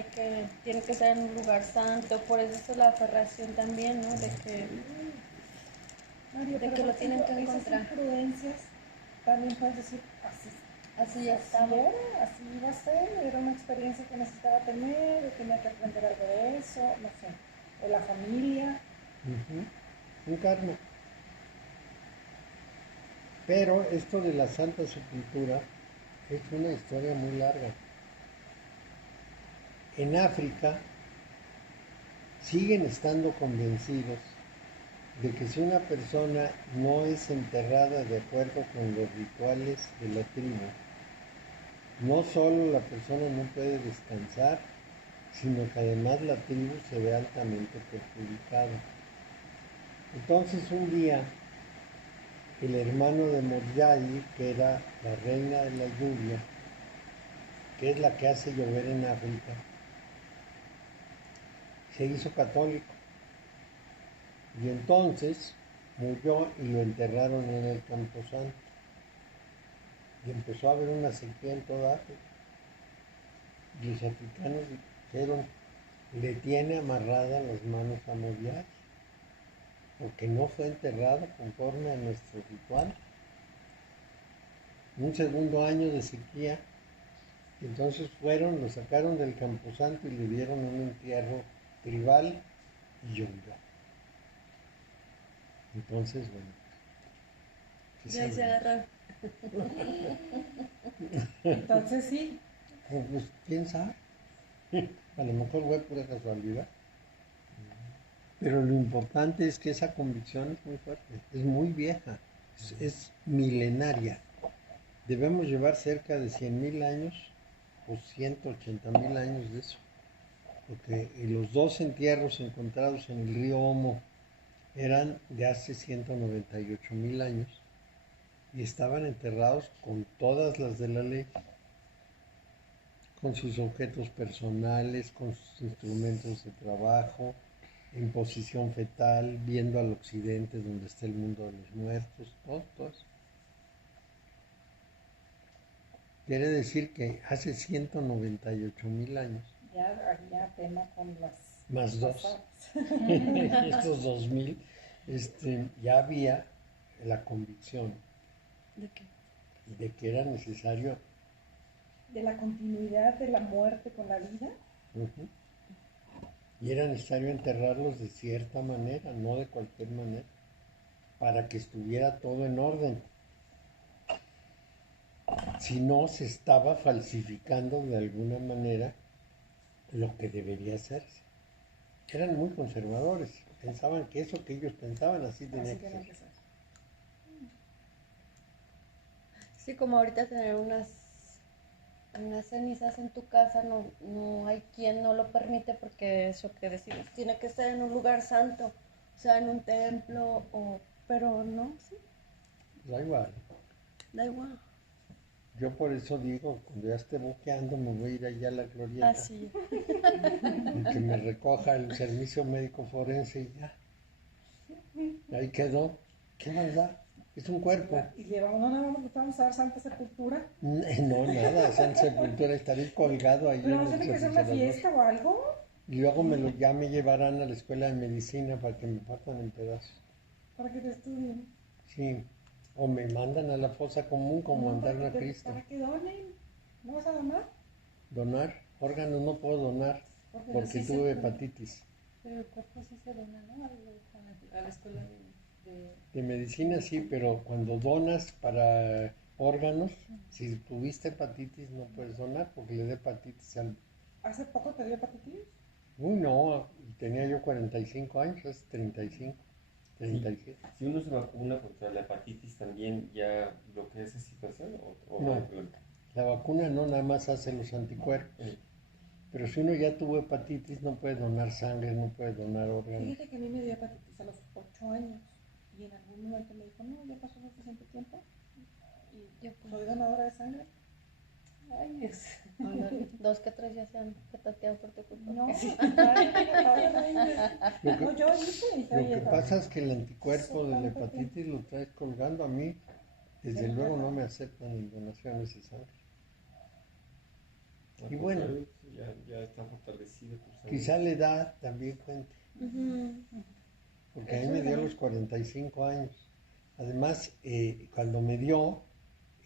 tiene que ser en un lugar santo, por eso es la aferración también, ¿no? Mario, De pero que por lo tienen que ejemplo, encontrar. esas imprudencias también puedes decir, Así ya así estaba. era, así iba a ser, era una experiencia que necesitaba tener, yo tenía que aprender algo de eso, no sé, o la familia. Un karma. Pero esto de la Santa Sepultura es una historia muy larga. En África siguen estando convencidos de que si una persona no es enterrada de acuerdo con los rituales de la tribu, no solo la persona no puede descansar, sino que además la tribu se ve altamente perjudicada. Entonces un día el hermano de Moriari, que era la reina de la lluvia, que es la que hace llover en África, se hizo católico. Y entonces murió y lo enterraron en el Camposanto. Y empezó a haber una sequía en toda África. Y los africanos dijeron, le tiene amarradas las manos a Moriari, porque no fue enterrado conforme a nuestro ritual. Un segundo año de sequía, y entonces fueron, lo sacaron del Camposanto y le dieron un entierro tribal y llovió. Entonces, bueno, ¿qué Y ahí se saben? agarraron. Entonces sí, Pues, quién sabe. A lo mejor fue pura casualidad. Pero lo importante es que esa convicción es muy fuerte, es muy vieja, es milenaria. Debemos llevar cerca de 100.000 años o 180.000 años de eso. Porque los dos entierros encontrados en el río Omo eran de hace 198.000 años y estaban enterrados con todas las de la ley, con sus objetos personales, con sus instrumentos de trabajo, en posición fetal, viendo al occidente donde está el mundo de los muertos, todo eso. Quiere decir que hace 198.000 años, ya había tema con las más dos, pasadas. estos 2.000, ya había la convicción ¿De qué? de que era necesario. De la continuidad de la muerte con la vida. Ujú. Y era necesario enterrarlos de cierta manera, no de cualquier manera, para que estuviera todo en orden. Si no, se estaba falsificando de alguna manera lo que debería hacerse. Eran muy conservadores, pensaban que eso que ellos pensaban así tenía Así que tiene ser. que ser. Sí, como ahorita tener unas cenizas en tu casa, no hay quien no lo permite porque eso que decimos, tiene que estar en un lugar santo, o sea, en un templo o pero no, sí, Da igual. da igual. Yo por eso digo, cuando ya esté boqueando, me voy a ir allá a la glorieta. Así. Y que me recoja el servicio médico forense y ya. Ahí quedó. ¿Qué más da? Es un cuerpo. Y llevamos, no vamos a dar Santa Sepultura. No, nada, Santa Sepultura, estaré colgado ahí Pero en vamos a el tener que hacer una refrigerador. fiesta o algo. Y luego ya me llevarán a la escuela de medicina para que me partan en pedazos. Para que te estudien. Sí. O me mandan a la fosa común como No, mandaron a para que Cristo. Para que donen. ¿No vas a donar? Donar. Órganos no puedo donar porque sí se tuve puede. hepatitis. Pero el cuerpo sí se dona, ¿no? A la escuela de... De medicina sí, pero cuando donas para órganos, si tuviste hepatitis no puedes donar porque le da hepatitis al... ¿Hace poco te dio hepatitis? Uy, no, tenía yo 45 años, es 35, 37. Si uno se vacuna contra la hepatitis, ¿también ya bloquea esa situación? No. La vacuna no nada más hace los anticuerpos, pero si uno ya tuvo hepatitis no puede donar sangre, no puede donar órganos. Fíjate que a mí me dio hepatitis a los 8 años. Y en algún momento me dijo, no, ya pasó suficiente tiempo. Y Yo pues, soy donadora de sangre. Ay, Dios. ándale, 2 que 3 ya se han petateado por tu culpa. No, Lo que, no, yo hice. lo que pasa es que el anticuerpo de la hepatitis lo traes colgando a mí. Desde luego no me aceptan en donaciones de sangre. Y bueno, ya está fortalecido tu sangre. quizá la edad también cuente, porque a mí me dio a los 45 años. Además, cuando me dio,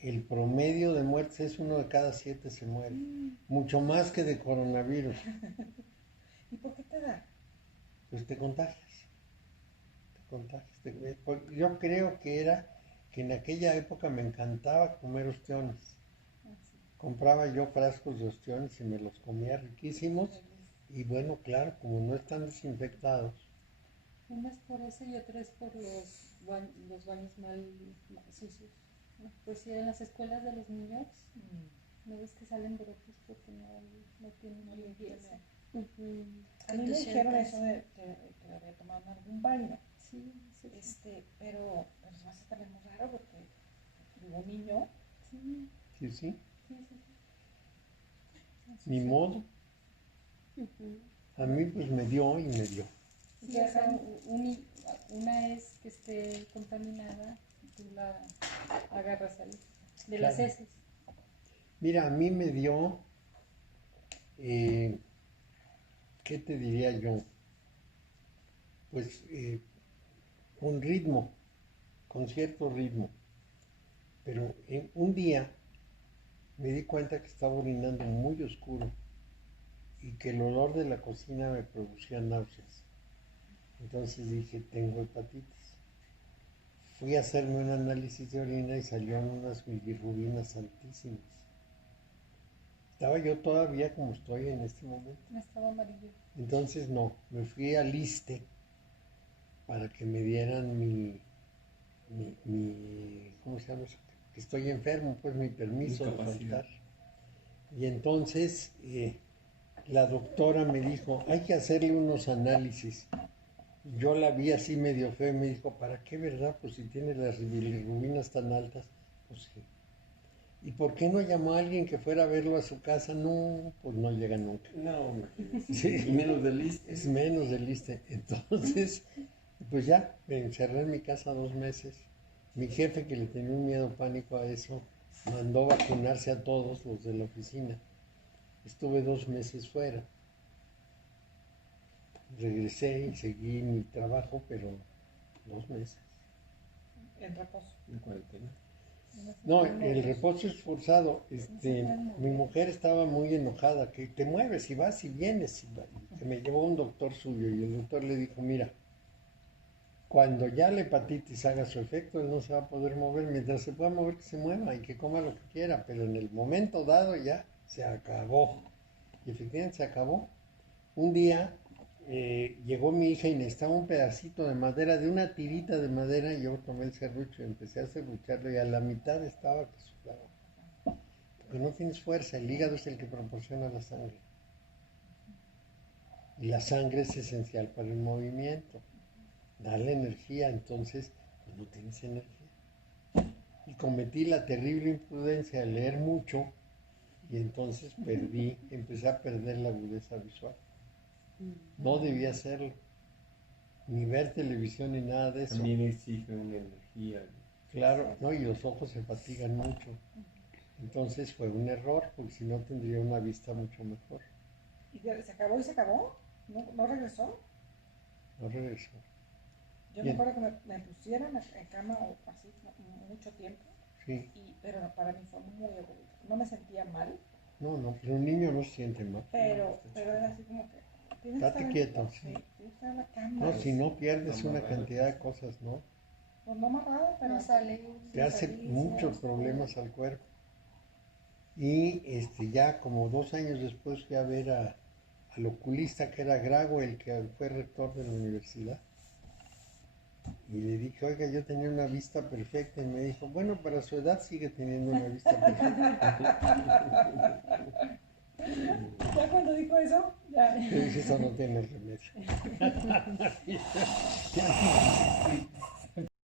el promedio de muertes es 1 de cada 7 se muere. Mucho más que de coronavirus. ¿Y por qué te da? Pues te contagias. Yo creo que era que en aquella época me encantaba comer ostiones. Compraba yo frascos de ostiones y me los comía riquísimos. Y bueno, claro, como no están desinfectados. Una es por eso y otra es por los baños mal sucios. ¿No? Pues si en las escuelas de los niños, ¿no ves que salen brotes porque no tienen limpieza? A mí me dijeron eso de que había tomado en algún baño. Sí, Pero se me hace también muy raro porque digo, un niño. Sí. Ni modo. A mí pues me dio y me dio. Sí, o sea, una es que esté contaminada y tú la agarras ahí, de las Claro. heces. Mira, a mí me dio, ¿qué te diría yo? Pues con ritmo, con cierto ritmo. Pero un día me di cuenta que estaba orinando muy oscuro y que el olor de la cocina me producía náuseas. Entonces dije, tengo hepatitis. Fui a hacerme un análisis de orina y salieron unas bilirrubinas altísimas. Estaba yo todavía como estoy en este momento. No estaba amarillo. Entonces no, me fui al ISSSTE para que me dieran mi ¿cómo se llama eso? Que estoy enfermo, pues mi permiso de Incapacidad. faltar. Y entonces la doctora me dijo, hay que hacerle unos análisis. Yo la vi así medio fea y me dijo, ¿para qué, verdad? Pues si tiene las bilirrubinas tan altas, pues sí. ¿Y por qué no llamó a alguien que fuera a verlo a su casa? No, pues no llega nunca. No, imagínate. Sí. Y menos del ISSSTE. Es menos del ISSSTE. Entonces, pues ya, me encerré en mi casa 2 meses. Mi jefe, que le tenía un miedo pánico a eso, mandó vacunarse a todos los de la oficina. Estuve 2 meses fuera. Regresé y seguí mi trabajo, pero 2 meses. En reposo. En cuarentena. No, el reposo es forzado. Mi mujer estaba muy enojada, que te mueves y vas y vienes. Que me llevó un doctor suyo y el doctor le dijo, mira, cuando ya la hepatitis haga su efecto, él no se va a poder mover. Mientras se pueda mover, que se mueva y que coma lo que quiera. Pero en el momento dado ya se acabó. Y efectivamente se acabó. Un día llegó mi hija y necesitaba un pedacito de madera, de una tirita de madera, y yo tomé el serrucho y empecé a serrucharlo y a la mitad estaba que sudaba. Porque no tienes fuerza, el hígado es el que proporciona la sangre. Y la sangre es esencial para el movimiento, darle energía. Entonces, pues no tienes energía. Y cometí la terrible imprudencia de leer mucho y entonces empecé a perder la agudeza visual. No debía hacerlo, ni ver televisión ni nada de eso. También exige una energía. Claro, ¿no? Y los ojos se fatigan mucho. Entonces fue un error, porque si no tendría una vista mucho mejor. ¿Y se acabó y se acabó? ¿No regresó? No regresó. Yo Bien. me acuerdo que me pusieron en cama así mucho tiempo, Sí. pero para mí fue muy aburrido. No me sentía mal, No, pero un niño no se siente mal. pero era así como que... tienes que Estate estar quieto, sí. sí. Tienes que estar en la cama. No, si no pierdes una Amarrado. cantidad de cosas, ¿no? Pues no amarrado, pero... No sale. Te hace muchos problemas al cuerpo. Y ya como 2 años después fui a ver al oculista que era Grago, el que fue rector de la universidad. Y le dije, oiga, yo tenía una vista perfecta. Y me dijo, bueno, para su edad sigue teniendo una vista perfecta. Ya cuando dijo eso, ya... Pero eso no tiene remedio. Ya no.